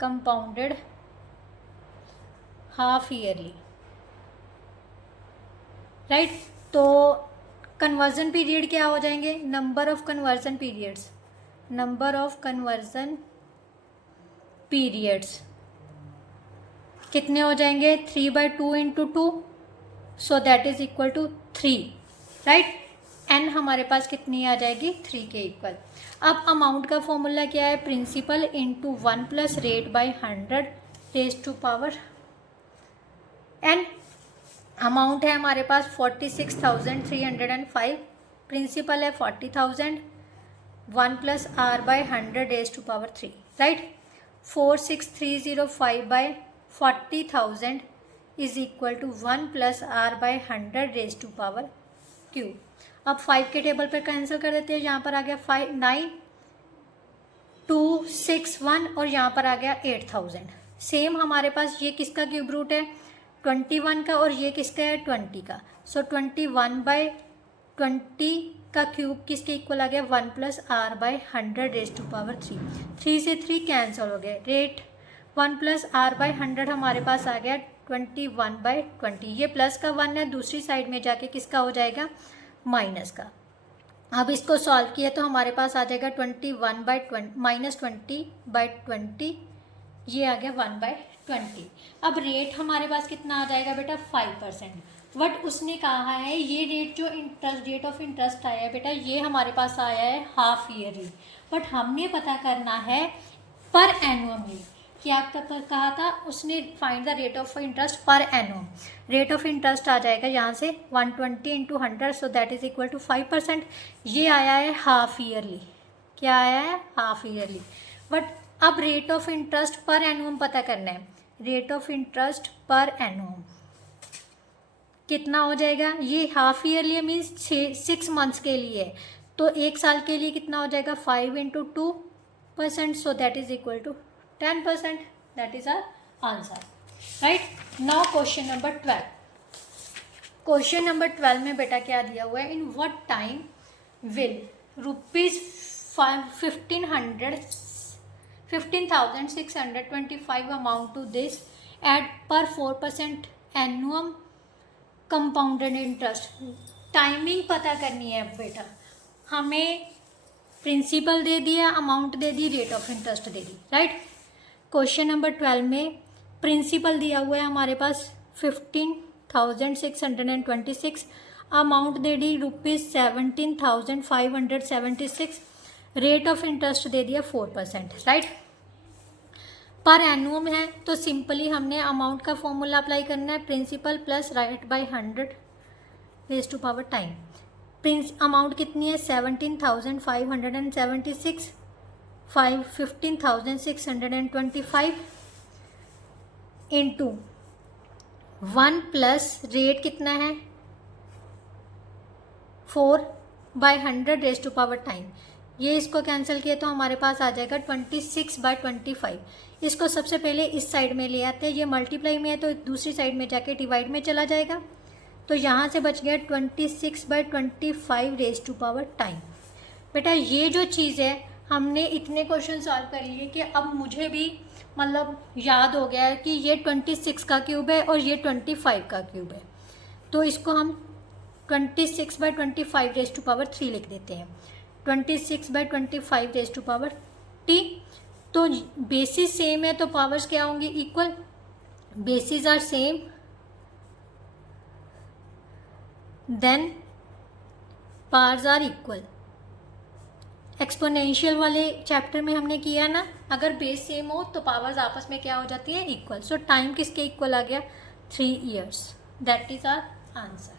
compounded half yearly, right. तो कन्वर्जन पीरियड क्या हो जाएंगे, number of conversion periods, number of conversion periods कितने हो जाएंगे, 3/2 into 2, so that is equal to 3, right. N हमारे पास कितनी आ जाएगी, 3 के इक्वल। अब अमाउंट का फॉर्मूला क्या है, principal into 1 plus rate by 100 raise to power n. Amount है हमारे पास 46,305, प्रिंसिपल है 40,000, 1 plus are by 100 raise to power 3, right. 46,305 by 40,000 is equal to 1 plus are by 100 raise to power cube. अब 5 के table पर cancel कर देते हैं, यहाँ पर आ गया 5 9,261 और यहाँ पर आ गया 8,000। सेम हमारे पास ये किसका क्यूब रूट है, 21 का, और ये किसका है, 20 का। सो 21/20 का क्यूब किसके इक्वल आ गया, 1 plus are by 100 raise to power 3। 3 से 3 कैंसिल हो गया, रेट 1 प्लस आर बाय 100 हमारे पास आ गया 21/20। ये प्लस का 1 है, दूसरी साइड में जाके किसका हो जाएगा, माइनस का। अब इसको सॉल्व किया तो हमारे पास आ जाएगा 21/20 माइनस 20/20, ये आ गया 1/20। अब रेट हमारे पास कितना आ जाएगा बेटा, 5%। बट उसने कहा है ये रेट जो इंटरेस्ट, रेट ऑफ इंटरेस्ट आया है बेटा, ये हमारे पास आया है हाफ ईयरली, बट हमने पता करना है पर एनुअमली। क्या कहा था उसने, find the rate of interest per annum. Rate of interest आ जाएगा यहाँ से 120 into 100, so that is equal to 5%। ये आया है हाफ ईयरली, क्या आया है, हाफ ईयरली। बट अब rate of interest per annum पता करना है। रेट ऑफ इंटरेस्ट पर एनुअम कितना हो जाएगा, ये हाफ ईयरली मीन्स 6 मंथ्स के लिए, तो 1 साल के लिए कितना हो जाएगा, 5 into 2%, so that is equal to 10%। That is our answer, right. Now question number 12। Question number 12 में बेटा क्या दिया हुआ है, in what time will ₹15,625 amount to this at per 4% एनुअम compounded interest. Timing पता करनी है बेटा, हमें प्रिंसिपल दे दिया, अमाउंट दे दी, रेट ऑफ इंटरेस्ट दे दी, राइट। क्वेश्चन नंबर 12 में प्रिंसिपल दिया हुआ है हमारे पास 15,626, अमाउंट दे दी ₹17,576, रेट ऑफ इंटरेस्ट दे दिया 4%, राइट। पर एनुअम है तो सिंपली हमने अमाउंट का फॉर्मूला अप्लाई करना है, principal plus right by 100 raise to power time. Amount कितनी है, 17,576, 15,625 इंटू 1 प्लस रेट कितना है 4, by 100 raise to power time. ये इसको कैंसिल किया तो हमारे पास आ जाएगा 26/25। इसको सबसे पहले इस साइड में ले आते हैं, ये मल्टीप्लाई में है तो दूसरी साइड में जाके डिवाइड में चला जाएगा, तो यहाँ से बच गया 26/25 रेज टू पावर टाइम। बेटा ये जो चीज़ है हमने इतने क्वेश्चन सॉल्व कर लिए कि अब मुझे भी मतलब याद हो गया है कि ये 26 का क्यूब है और ये 25 का क्यूब है, तो इसको हम 26/25 रेज टू पावर 3 लिख देते हैं। 26/25 रेज टू पावर t, तो बेसिस सेम है तो पावर्स क्या होंगी, equal. Basis are same then powers are equal. Exponential वाले चैप्टर में हमने किया ना, अगर बेस सेम हो तो पावर्स आपस में क्या हो जाती है, इक्वल। सो टाइम किसके इक्वल आ गया, 3 years। That is our answer.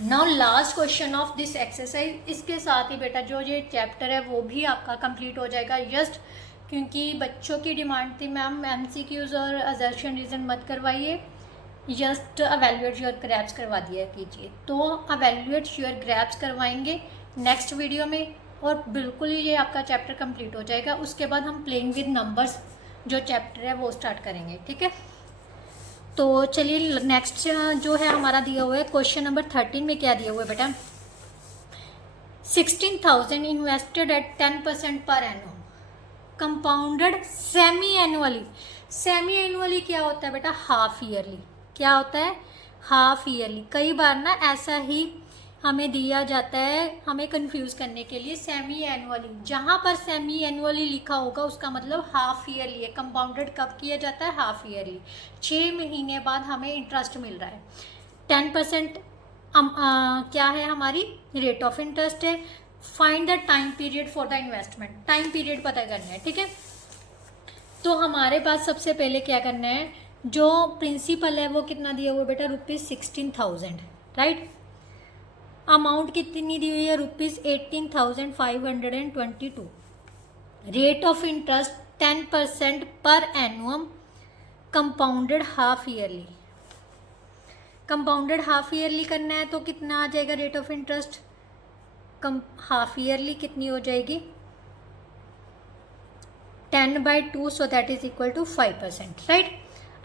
Now last question of this exercise. इसके साथ ही बेटा जो ये चैप्टर है वो भी आपका कंप्लीट हो जाएगा। जस्ट क्योंकि बच्चों की डिमांड थी मैम MCQs और असर्शन रीजन मत करवाइए, जस्ट अवेल्युएट योर ग्रैप्स करवा दिया कीजिए। तो अवेल्युएट योर ग्रैप्स करवाएंगे नेक्स्ट वीडियो में और बिल्कुल ही ये आपका चैप्टर कंप्लीट हो जाएगा। उसके बाद हम प्लेइंग विद नंबर्स जो चैप्टर है वो स्टार्ट करेंगे, ठीक है। तो चलिए नेक्स्ट जो है हमारा दिया हुआ है क्वेश्चन नंबर 13 में क्या दिया हुआ है बेटा, 16,000 invested at 10% per annum compounded semi annually. Semi annually क्या होता है बेटा, हाफ ईयरली। क्या होता है, हाफ ईयरली। कई बार ना ऐसा ही हमें दिया जाता है हमें कंफ्यूज करने के लिए, सेमी एनुअली। जहाँ पर सेमी एनुअली लिखा होगा उसका मतलब हाफ ईयरली है। कंपाउंडेड कब किया जाता है, हाफ ईयरली। 6 महीने बाद हमें इंटरेस्ट मिल रहा है। 10% क्या है, हमारी रेट ऑफ इंटरेस्ट है। Find the time period for the investment. Time period पता करना है, ठीक है। तो हमारे पास सबसे पहले क्या करना है, जो प्रिंसिपल है वो कितना दिया हुआ बेटा, ₹16,000, राइट। अमाउंट कितनी दी हुई है, ₹18,522। Rate of interest 10% per annum, compounded half yearly. Compounded half yearly करना है तो कितना आ जाएगा rate of interest, half yearly कितनी हो जाएगी, 10/2, so that is equal to 5%, right.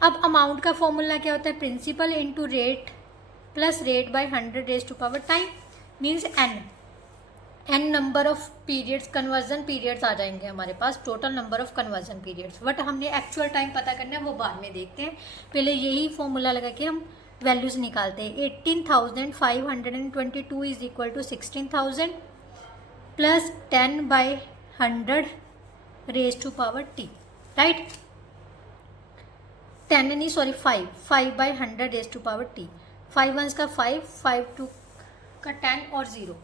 अब अमाउंट का फॉर्मूला क्या होता है, principal into rate plus rate by 100 raise to power time, means n number of periods, conversion periods आ जाएंगे हमारे पास, total number of conversion periods. But हमने एक्चुअल टाइम पता करना है वो बाद में देखते हैं, पहले यही फॉर्मूला लगा के हम वैल्यूज निकालते हैं। 18,522 is equal to 16,000 plus 10/100 raise to power t, right. 10 नहीं sorry 5/100 raise to power t. 5 1s का 5, 5 2 का 10 और 0।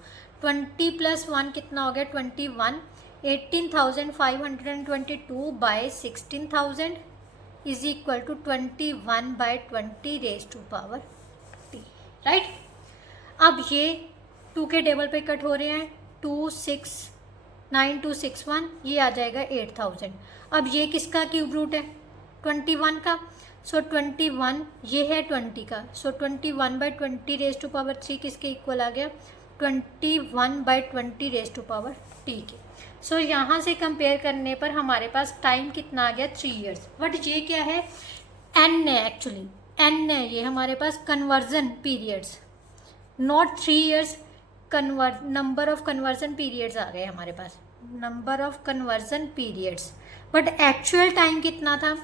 20 + 1 कितना हो गया, 21। 18,522 by 16,000 is equal to 21/20 raise to power t, right. अब ये 2 के टेबल पे कट हो रहे हैं, 2 6 9 2 6 1, ये आ जाएगा 8,000। अब ये किसका क्यूब रूट है, 21 का। सो 21 ये है 20 का, सो 21/20 रेज टू पावर 3 किसके इक्वल आ गया, 21/20 रेज टू पावर टी के। सो यहाँ से कंपेयर करने पर हमारे पास टाइम कितना आ गया, 3 years। बट ये क्या है, एन है, एक्चुअली एन है ये हमारे पास conversion periods, not 3 years। Number of conversion periods आ गए हमारे पास, number of conversion periods. But actual time कितना था,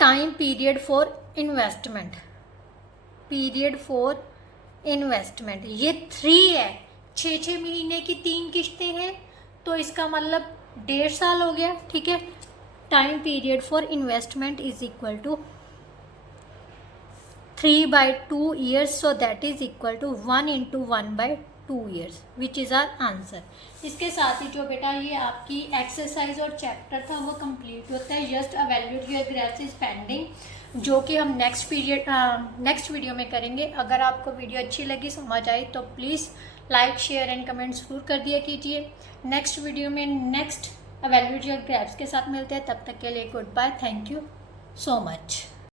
time period for investment, period for investment ये 3 है। 6 महीने की 3 किश्तें हैं तो इसका मतलब 1.5 साल हो गया, ठीक है। Time period for investment is equal to 3/2 years, so that is equal to 1 into 1/2 years, which is our answer। इसके साथ ही जो बेटा ये आपकी एक्सरसाइज और चैप्टर था वो कंप्लीट होता है। Just evaluate your grapes is pending, जो कि हम नेक्स्ट वीडियो में करेंगे। अगर आपको वीडियो अच्छी लगी, समझ आई, तो please like share and comment ज़रूर कर दिया कीजिए। नेक्स्ट वीडियो में नेक्स्ट अवेल्यूएट योर ग्रेप्स के साथ मिलते हैं, तब तक के लिए goodbye, thank you so much.